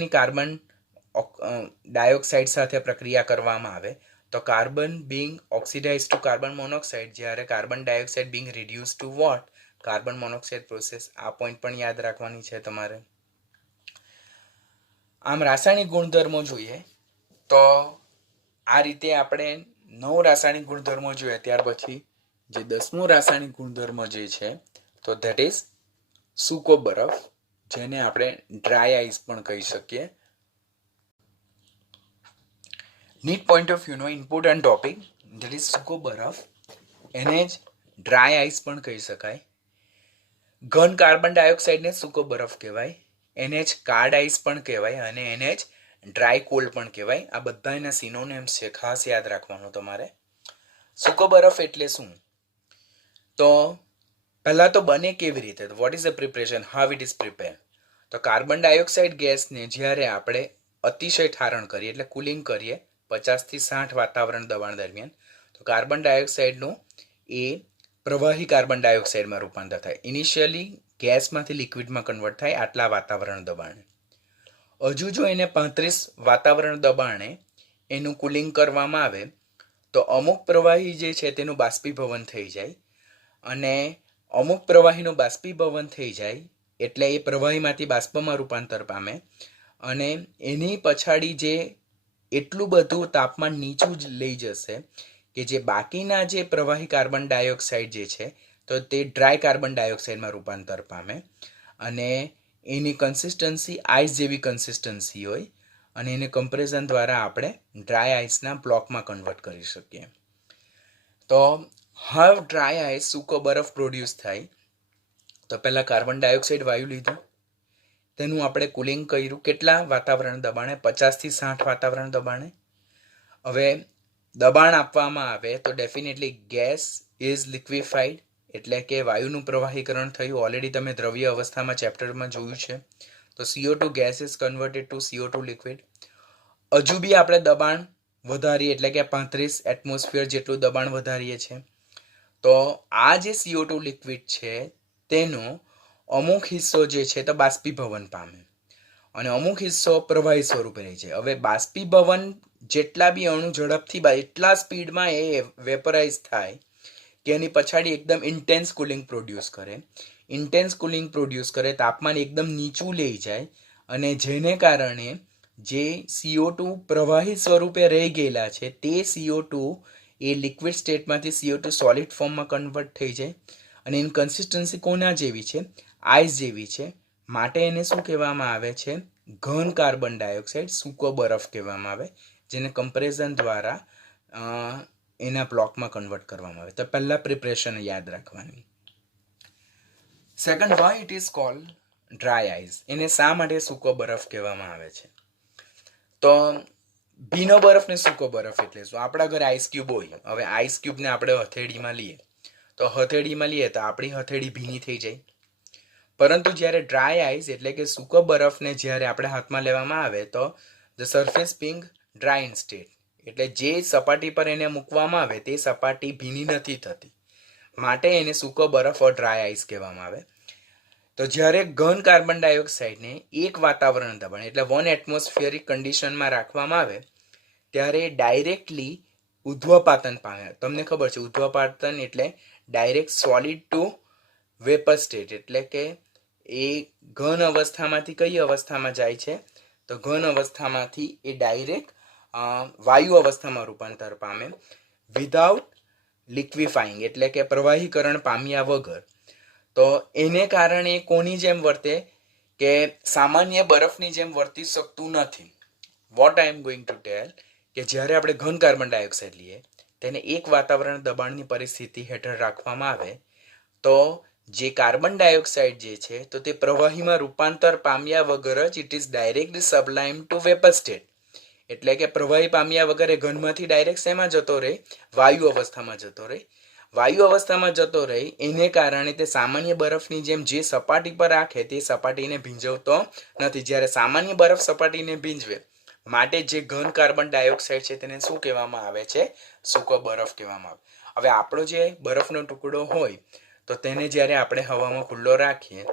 ડાયોક્સાઇડ સાથે પ્રક્રિયા કરવામાં આવે તો carbon being oxidise to carbon monoxide, જ્યારે carbon dioxide being reduce to what? Carbon monoxide process. આ પોઈન્ટ પણ યાદ રાખવાની છે તમારે. આમ રાસાયણિક ગુણધર્મો જોઈએ તો આ રીતે આપણે 9 રાસાયણિક ગુણધર્મો જોઈએ. ત્યાર પછી જે 10મો રાસાયણિક ગુણધર્મ જે છે તો ધેટ ઇઝ સૂકો બરફ, જેને આપણે ડ્રાય આઈસ પણ કહી શકીએ. નીટ પોઈન્ટ ઓફ વ્યૂનો ઇમ્પોર્ટન્ટ ટોપિક ધેટ ઇઝ સૂકો બરફ, એને જ ડ્રાય આઈસ પણ કહી શકાય. ઘન કાર્બન ડાયોક્સાઇડને સૂકો બરફ કહેવાય, એને જ કાર્ડ આઈસ પણ કહેવાય અને એને જ ડ્રાય કોલ્ડ પણ કહેવાય. આ બધા એના સિનોનિમ્સ છે, ખાસ યાદ રાખવાનું તમારે. સૂકો બરફ એટલે શું? તો પહેલાં તો બને કેવી રીતે? What is the preparation, how it is prepare? તો કાર્બન ડાયોક્સાઇડ ગેસને જ્યારે આપણે અતિશય ઠારણ કરીએ એટલે કુલિંગ કરીએ 50 થી 60 વાતાવરણ દબાણ દરમિયાન, તો કાર્બન ડાયોક્સાઇડનું એ પ્રવાહી કાર્બન ડાયોક્સાઇડમાં રૂપાંતર થાય. ઇનિશિયલી ગેસમાંથી લિક્વિડમાં કન્વર્ટ થાય આટલા વાતાવરણ દબાણે. હજુ જો એને 35 વાતાવરણ દબાણે એનું કુલિંગ કરવામાં આવે તો અમુક પ્રવાહી જે છે તેનું બાષ્પીભવન થઈ જાય અને અમુક પ્રવાહીનું બાષ્પીભવન થઈ જાય એટલે એ પ્રવાહીમાંથી બાષ્પમાં રૂપાંતર પામે અને એની પછાડી જે એટલું બધું તાપમાન નીચું જ લઈ જશે કે જે બાકીના જે પ્રવાહી કાર્બન ડાયોક્સાઇડ જે છે તો તે ડ્રાય કાર્બન ડાયોક્સાઇડમાં રૂપાંતર પામે અને એની કન્સિસ્ટન્સી આઈસ જેવી કન્સિસ્ટન્સી હોય અને એને કમ્પ્રેશન દ્વારા આપણે ડ્રાય આઈસના બ્લોકમાં કન્વર્ટ કરી શકીએ. તો હાવ ડ્રાય આઈસ સૂકો બરફ પ્રોડ્યુસ થાય તો પહેલાં કાર્બન ડાયોક્સાઇડ વાયુ લીધું, તેનું આપણે કુલિંગ કર્યું કેટલા વાતાવરણ દબાણે? 50 થી 60 વાતાવરણ દબાણે. હવે દબાણ આપવામાં આવે તો ડેફિનેટલી ગેસ ઇઝ લિક્વિફાઈડ એટલે કે વાયુનું પ્રવાહીકરણ થયું. ઓલરેડી તમે દ્રવ્ય અવસ્થામાં ચેપ્ટરમાં જોયું છે. તો CO2 gas is converted to CO2 liquid. હજુ બી આપણે દબાણ વધારીએ એટલે કે 35 એટમોસ્ફિયર જેટલું દબાણ વધારીએ છીએ તો આ જે CO2 લિક્વિડ છે તેનો અમુક હિસ્સો જે છે તો બાષ્પીભવન પામે અને અમુક હિસ્સો પ્રવાહી સ્વરૂપે રહે છે. હવે બાષ્પીભવન જેટલા બી અણુ ઝડપથી એટલા સ્પીડમાં એ વેપરાઇઝ થાય કે એની પછાડી એકદમ ઇન્ટેન્સ કુલિંગ પ્રોડ્યુસ કરે. ઇન્ટેન્સ કુલિંગ પ્રોડ્યુસ કરે, તાપમાન એકદમ નીચું લઈ જાય અને જેને કારણે જે CO2 પ્રવાહી સ્વરૂપે રહી ગયેલા છે તે CO2 એ લિક્વિડ સ્ટેટમાંથી CO2 સોલિડ ફોર્મમાં કન્વર્ટ થઈ જાય અને એની કન્સિસ્ટન્સી કોના જેવી છે? આઈસ જેવી છે. માટે એને શું કહેવામાં આવે છે? ઘન કાર્બન ડાયોક્સાઇડ સૂકો બરફ કહેવામાં આવે, જેને કમ્પ્રેશન દ્વારા એના બ્લોકમાં કન્વર્ટ કરવામાં આવે. તો પહેલાં પ્રિપરેશન યાદ રાખવાની. Second, why it is called dry ice? એને શા માટે સૂકો બરફ કહેવામાં આવે છે? તો ભીનો બરફ ને સૂકો બરફ એટલે શું? આપણા ઘરે આઈસ ક્યુબ હોય. હવે આઈસ ક્યુબને આપણે હથેળીમાં લઈએ તો આપણી હથેળી ભીની થઈ જાય. પરંતુ જ્યારે ડ્રાય આઈસ એટલે કે સૂકો બરફને જ્યારે આપણે હાથમાં લેવામાં આવે તો the surface Bing dry in state એટલે જે સપાટી પર એને મૂકવામાં આવે તે સપાટી ભીની નથી થતી, માટે એને સૂકો બરફ ઓર ડ્રાય આઈસ કહેવામાં આવે. તો જ્યારે ઘન કાર્બન ડાયોક્સાઇડને એક વાતાવરણ દબાણ એટલે 1 એટમોસ્ફિયરિક કન્ડિશનમાં રાખવામાં આવે ત્યારે ડાયરેક્ટલી ઉધ્વપાતન પામે. તમને ખબર છે ઉધ્વપાતન એટલે direct solid to vapour state, એટલે કે એ ઘન અવસ્થામાંથી કઈ અવસ્થામાં જાય છે? તો ઘન અવસ્થામાંથી એ ડાયરેક્ટ વાયુ અવસ્થામાં રૂપાંતર પામે વિધાઉટ લિક્વિફાઈંગ, એટલે કે પ્રવાહીકરણ પામ્યા વગર. તો એને કારણે કોની જેમ વર્તે કે સામાન્ય બરફની જેમ વર્તી શકતું નથી. What I am going to tell કે જ્યારે આપણે ઘન કાર્બન ડાયોક્સાઇડ લઈએ તેને એક વાતાવરણ દબાણની પરિસ્થિતિ હેઠળ રાખવામાં આવે તો જે કાર્બન ડાયોક્સાઇડ જે છે તો તે પ્રવાહીમાં રૂપાંતર પામ્યા વગર જ it is directly sublime to vapour state, એટલે કે પ્રવાહી પામ્યા વગર એ ઘનમાંથી ડાયરેક્ટ શેમાં જતો રહે? વાયુ અવસ્થામાં જતો રહે. વાયુ અવસ્થામાં જતો રહે એને કારણે તે સામાન્ય બરફની જેમ જે સપાટી પર રાખે તે સપાટીને ભીંજવતો નથી. જ્યારે સામાન્ય બરફ સપાટીને ભીંજવે માટે જે ઘન કાર્બન ડાયોક્સાઇડ છે તેને શું કહેવામાં આવે છે? સૂકો બરફ કહેવામાં આવે. હવે આપણો જે બરફનો ટુકડો હોય તો તેને જ્યારે આપણે હવામાં ખુલ્લો રાખીએ,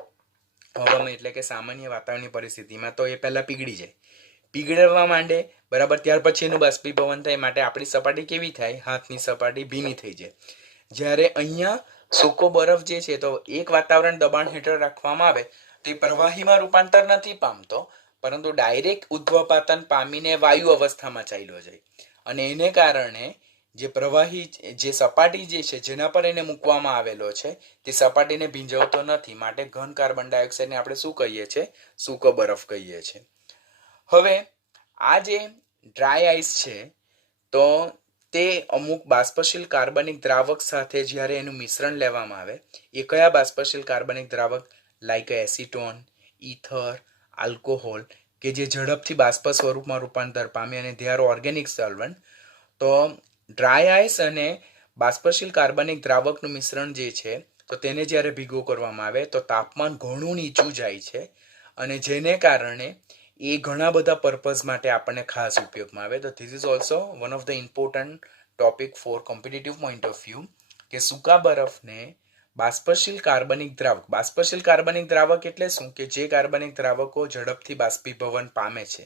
હવામાં એટલે કે સામાન્ય વાતાવરણની પરિસ્થિતિમાં, તો એ પહેલાં પીગળી જાય, પીગળવા માંડે, બરાબર. ત્યાર પછી એનું બાષ્પીભવન થાય માટે આપણી સપાટી કેવી થાય? હાથની સપાટી ભીની થઈ જાય. જ્યારે અહીંયા સૂકો બરફ જે છે તો એક વાતાવરણ દબાણ હેઠળ રાખવામાં આવે તો એ પ્રવાહીમાં રૂપાંતર નથી પામતો, પરંતુ ડાયરેક્ટ ઉધ્વપાતન પામીને વાયુ અવસ્થામાં ચાલ્યો જાય. અને એને કારણે જે પ્રવાહી જે સપાટી જે છે જેના પર એને મૂકવામાં આવેલો છે તે સપાટીને ભીંજવતો નથી, માટે ઘન કાર્બન ડાયોક્સાઇડને આપણે શું કહીએ છીએ? સૂકો બરફ કહીએ છીએ. હવે આ જે ડ્રાય આઈસ છે તો તે અમુક બાષ્પશીલ કાર્બનિક દ્રાવક સાથે જ્યારે એનું મિશ્રણ લેવામાં આવે, એ કયા બાષ્પશીલ કાર્બનિક દ્રાવક? લાઈક એસિટોન, ઇથર, આલ્કોહોલ, કે જે ઝડપથી બાષ્પ સ્વરૂપમાં રૂપાંતર પામે અને they are ઓર્ગેનિક સોલ્વન્ટ. તો ડ્રાય આઈસ અને બાષ્પશીલ કાર્બનિક દ્રાવકનું મિશ્રણ જે છે તો તેને જ્યારે ભેગું કરવામાં આવે તો તાપમાન ઘણું નીચું જાય છે અને જેને કારણે એ ઘણા બધા પર્પઝ માટે આપણને ખાસ ઉપયોગમાં આવે. તો this is also one of the important topic for competitive point of view કે સૂકા બરફને બાષ્પશીલ કાર્બનિક દ્રાવક. બાષ્પશીલ કાર્બનિક દ્રાવક એટલે શું? કે જે કાર્બનિક દ્રાવકો ઝડપથી બાષ્પીભવન પામે છે.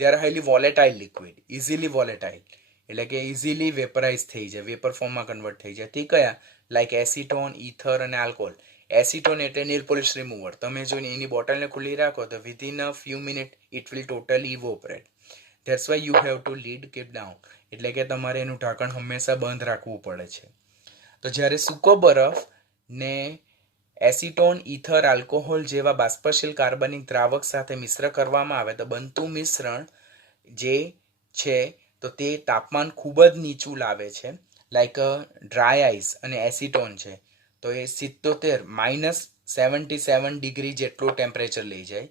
They are highly volatile liquid, easily volatile, એટલે કે ઇઝીલી વેપરાઇઝ થઈ જાય, વેપર ફોર્મમાં કન્વર્ટ થઈ જાય. તે કયા? લાઈક એસિટોન, ઇથર અને આલ્કોહોલ. એસિટોન એટલે નેલ પોલિશ રિમૂવર. તમે જો એની બોટલને ખુલ્લી રાખો તો within a few minute it will totally evaporate. That's why you have to lid keep down, એટલે કે તમારે એનું ઢાંકણ હંમેશા બંધ રાખવું પડે છે. તો જ્યારે સૂકો બરફ ને એસિટોન, ઇથર, આલ્કોહોલ જેવા બાષ્પશીલ કાર્બનિક દ્રાવક સાથે મિશ્ર કરવામાં આવે તો બનતું મિશ્રણ જે છે તો તે તાપમાન ખૂબ જ નીચું લાવે છે. લાઈક ડ્રાય આઈસ અને એસિટોન છે તો એ 77 -77 ડિગ્રી જેટલું ટેમ્પરેચર લઈ જાય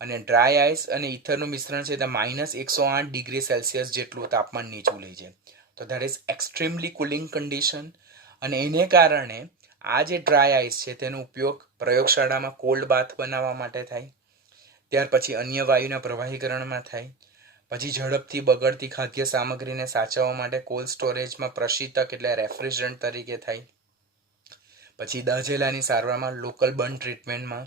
અને ડ્રાય આઈસ અને ઇથરનું મિશ્રણ છે તો -108 ડિગ્રી સેલ્સિયસ જેટલું તાપમાન નીચું લઈ જાય. તો that is extremely cooling condition. અને એને કારણે આ જે ડ્રાય આઈસ છે તેનો ઉપયોગ પ્રયોગશાળામાં કોલ્ડ બાથ બનાવવા માટે થાય, ત્યાર પછી અન્ય વાયુના પ્રવાહીકરણમાં થાય, પછી ઝડપથી બગડતી ખાદ્ય સામગ્રીને સાચવવા માટે કોલ્ડ સ્ટોરેજમાં પ્રશીતક એટલે રેફ્રિજરન્ટ તરીકે થાય, પછી દાઝેલાની સારવારમાં લોકલ બર્ન ટ્રીટમેન્ટમાં,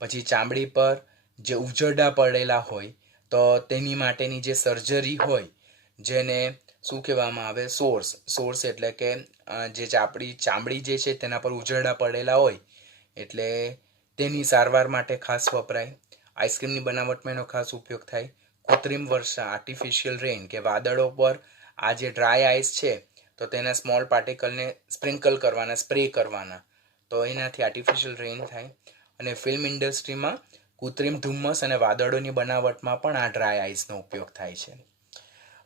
પછી ચામડી પર જે ઉજરડા પડેલા હોય તો તેની માટેની જે સર્જરી હોય જેને શું કહેવામાં આવે? સોર્સ એટલે કે જે ચામડી જે છે તેના પર ઉજરડા પડેલા હોય એટલે તેની સારવાર માટે ખાસ વપરાય. આઈસ્ક્રીમની બનાવટમાં એનો ખાસ ઉપયોગ થાય. કૃત્રિમ વર્ષા આર્ટિફિશિયલ રેઇન કે વાદળો પર આ જે ડ્રાય આઈસ છે તો તેના સ્મોલ પાર્ટિકલને સ્પ્રિંકલ કરવાના, સ્પ્રે કરવાના, તો એનાથી આર્ટિફિશિયલ રેઇન થાય. અને ફિલ્મ ઇન્ડસ્ટ્રીમાં કૃત્રિમ ધુમ્મસ અને વાદળોની બનાવટમાં પણ આ ડ્રાય આઈસનો ઉપયોગ થાય છે.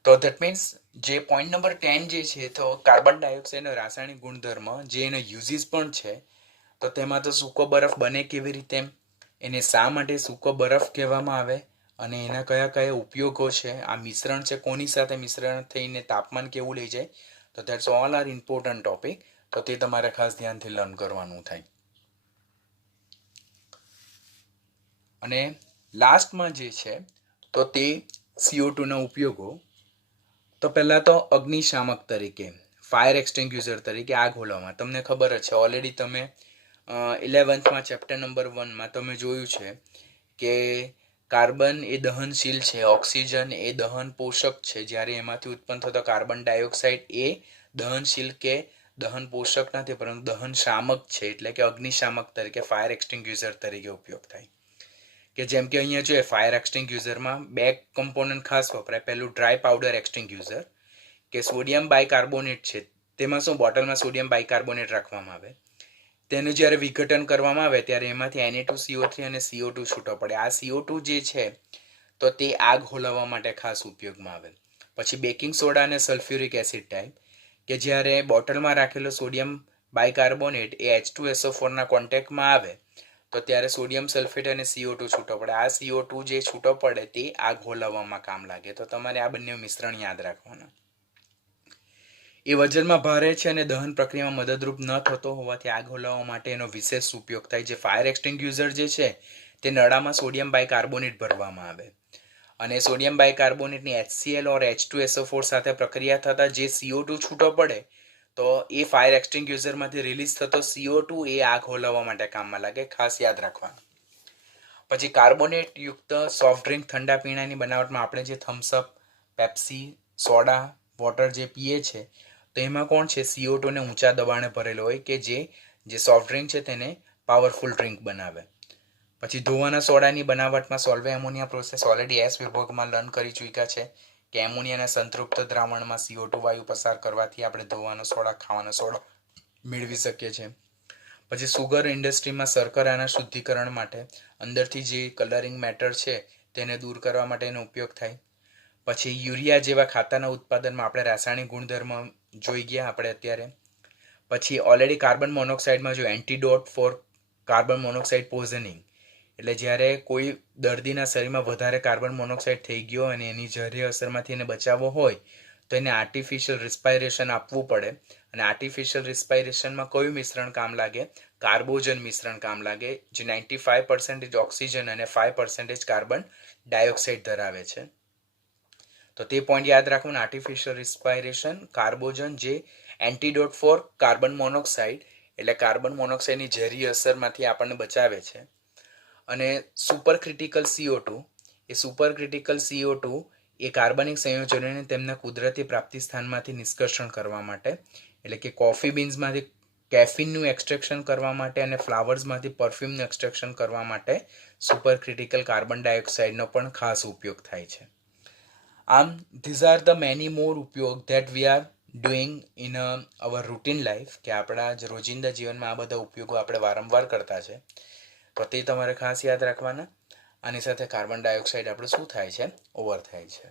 તો દેટ મીન્સ જે પોઈન્ટ નંબર 10 જે છે તો કાર્બન ડાયોક્સાઇડનો રાસાયણિક ગુણધર્મ જે એનો યુઝિસ પણ છે તો તેમાં તો સૂકો બરફ બને કેવી રીતે, એને શા માટે સૂકો બરફ કહેવામાં આવે અને એના કયા કયા ઉપયોગો છે, આ મિશ્રણ છે કોની સાથે મિશ્રણ થઈને તાપમાન કેવું લઈ જાય, તો that's all are important topic. તો તે તમારે ખાસ ધ્યાનથી લર્ન કરવાનું થાય. અને લાસ્ટમાં જે છે તો તે CO2ના ઉપયોગો. તો પહેલાં તો અગ્નિશામક તરીકે, ફાયર એક્સટિંગ્યુઝર તરીકે આગ હોલવવામાં. તમને ખબર જ છે ઓલરેડી તમે 11થમાં ચેપ્ટર નંબર 1માં તમે જોયું છે કે કાર્બન એ દહનશીલ છે, ઓક્સિજન એ દહન પોષક છે, જ્યારે એમાંથી ઉત્પન્ન થતો કાર્બન ડાયોક્સાઇડ એ દહનશીલ કે દહન પોષક નથી પરંતુ દહન શામક છે, એટલે કે અગ્નિશામક તરીકે ફાયર એક્સટિંગ્યુઝર તરીકે ઉપયોગ થાય. કે જેમ કે અહીંયા જોઈએ ફાયર એક્સટિંગ્યુઝરમાં 2 કમ્પોનન્ટ ખાસ વપરાય. પહેલું ડ્રાય પાવડર એક્સટિંગ્યુઝર કે સોડિયમ બાયકાર્બોનેટ છે, તેમાં શું બોટલમાં સોડિયમ બાયકાર્બોનેટ રાખવામાં આવે, તેનું જ્યારે વિઘટન કરવામાં આવે ત્યારે એમાંથી Na2CO3 અને CO2 છૂટો પડે. આ CO2 જે છે તો તે આગ હોલવવા માટે ખાસ ઉપયોગમાં આવે. પછી બેકિંગ સોડા અને સલ્ફ્યુરિક એસિડ ટાઈપ કે જ્યારે બોટલમાં રાખેલો સોડિયમ બાયકાર્બોનેટ એ H2SO4 ના કોન્ટેક્ટમાં આવે તો ત્યારે સોડિયમ સલ્ફેટ અને CO2 છૂટો પડે. આ CO2 જે છૂટો પડે તે આગ હોલવવામાં કામ લાગે. તો તમારે આ બંને મિશ્રણ યાદ રાખવાના. એ વજનમાં ભારે છે અને દહન પ્રક્રિયામાં મદદરૂપ ન થતો હોવાથી આગ હોલવવા માટે એનો વિશેષ ઉપયોગ થાય. જે ફાયર એક્સટિંગ્યુઝર જે છે તે નળામાં સોડિયમ બાયકાર્બોનેટ ભરવામાં આવે અને સોડિયમ બાયકાર્બોનેટની HCl ઓર H2SO4 સાથે પ્રક્રિયા થતાં જે CO2 છૂટો પડે તો એ ફાયર એક્સટિંગ્યુઝરમાંથી રિલીઝ થતો CO2 એ આગ હોલવવા માટે કામમાં લાગે. ખાસ યાદ રાખવાનું. પછી કાર્બોનેટ યુક્ત સોફ્ટ ડ્રિંક ઠંડા પીણાની બનાવટમાં આપણે જે થમ્સઅપ, પેપ્સી, સોડા, વોટર જે પીએ છે તો એમાં કોણ છે CO2 ને ઊંચા દબાણે ભરેલો હોય કે જે સોફ્ટ ડ્રિંક છે તેને પાવરફુલ ડ્રિંક બનાવે. પછી ધોવાના સોડાની બનાવટમાં સોલ્વે એમોનિયા પ્રોસેસ ઓલરેડી એસ વિભાગમાં લર્ન કરી ચૂક્યા છે કે એમોનિયાના સંતૃપ્ત દ્રાવણમાં CO2 વાયુ પસાર કરવાથી આપણે ધોવાનો સોડા, ખાવાનો સોડા મેળવી શકીએ છીએ. પછી સુગર ઇન્ડસ્ટ્રીમાં શર્કરાના શુદ્ધિકરણ માટે અંદરથી જે કલરિંગ મેટર છે તેને દૂર કરવા માટે એનો ઉપયોગ થાય. પછી યુરિયા જેવા ખાતરના ઉત્પાદનમાં આપણે રાસાયણિક ગુણધર્મ જોઈ ગયા આપણે અત્યારે. પછી ઓલરેડી કાર્બન મોનોક્સાઇડમાં જો એન્ટીડોટ ફોર કાર્બન મોનોક્સાઇડ પોઝનિંગ, એટલે જ્યારે કોઈ દર્દીના શરીરમાં વધારે કાર્બન મોનોક્સાઇડ થઈ ગયો અને એની ઝેરી અસરમાંથી એને બચાવવો હોય તો એને આર્ટિફિશિયલ રિસ્પાયરેશન આપવું પડે. અને આર્ટિફિશિયલ રિસ્પાયરેશનમાં કયું મિશ્રણ કામ લાગે? કાર્બોજન મિશ્રણ કામ લાગે, જે 95% ઓક્સિજન અને 5% કાર્બન ડાયોક્સાઇડ ધરાવે છે. તો તે પોઈન્ટ યાદ રાખવાનું. આર્ટિફિશિયલ રિસ્પાયરેશન, કાર્બોજન જે એન્ટીડોટ ફોર કાર્બન મોનોક્સાઇડ એટલે કાર્બન મોનોક્સાઇડની ઝેરી અસરમાંથી આપણને બચાવે છે. અને સુપર ક્રિટિકલ CO2 એ સુપર ક્રિટિકલ CO2 એ કાર્બનિક સંયોજનોને તેમના કુદરતી પ્રાપ્તિ સ્થાનમાંથી નિષ્કર્ષણ કરવા માટે, એટલે કે કોફી બીન્સમાંથી કેફીનનું એક્સટ્રેક્શન કરવા માટે અને ફ્લાવર્સમાંથી પરફ્યુમનું એક્સટ્રેક્શન કરવા માટે સુપર ક્રિટિકલ કાર્બન ડાયોક્સાઇડનો પણ ખાસ ઉપયોગ થાય છે. આમ these are the many more ઉપયોગ that we are doing in our routine life, કે આપણા જ રોજિંદા જીવનમાં આ બધા ઉપયોગો આપણે વારંવાર કરતા છે. તો તે તમારે ખાસ યાદ રાખવાના. આની સાથે કાર્બન ડાયોક્સાઇડ આપણું શું થાય છે? ઓવર થાય છે.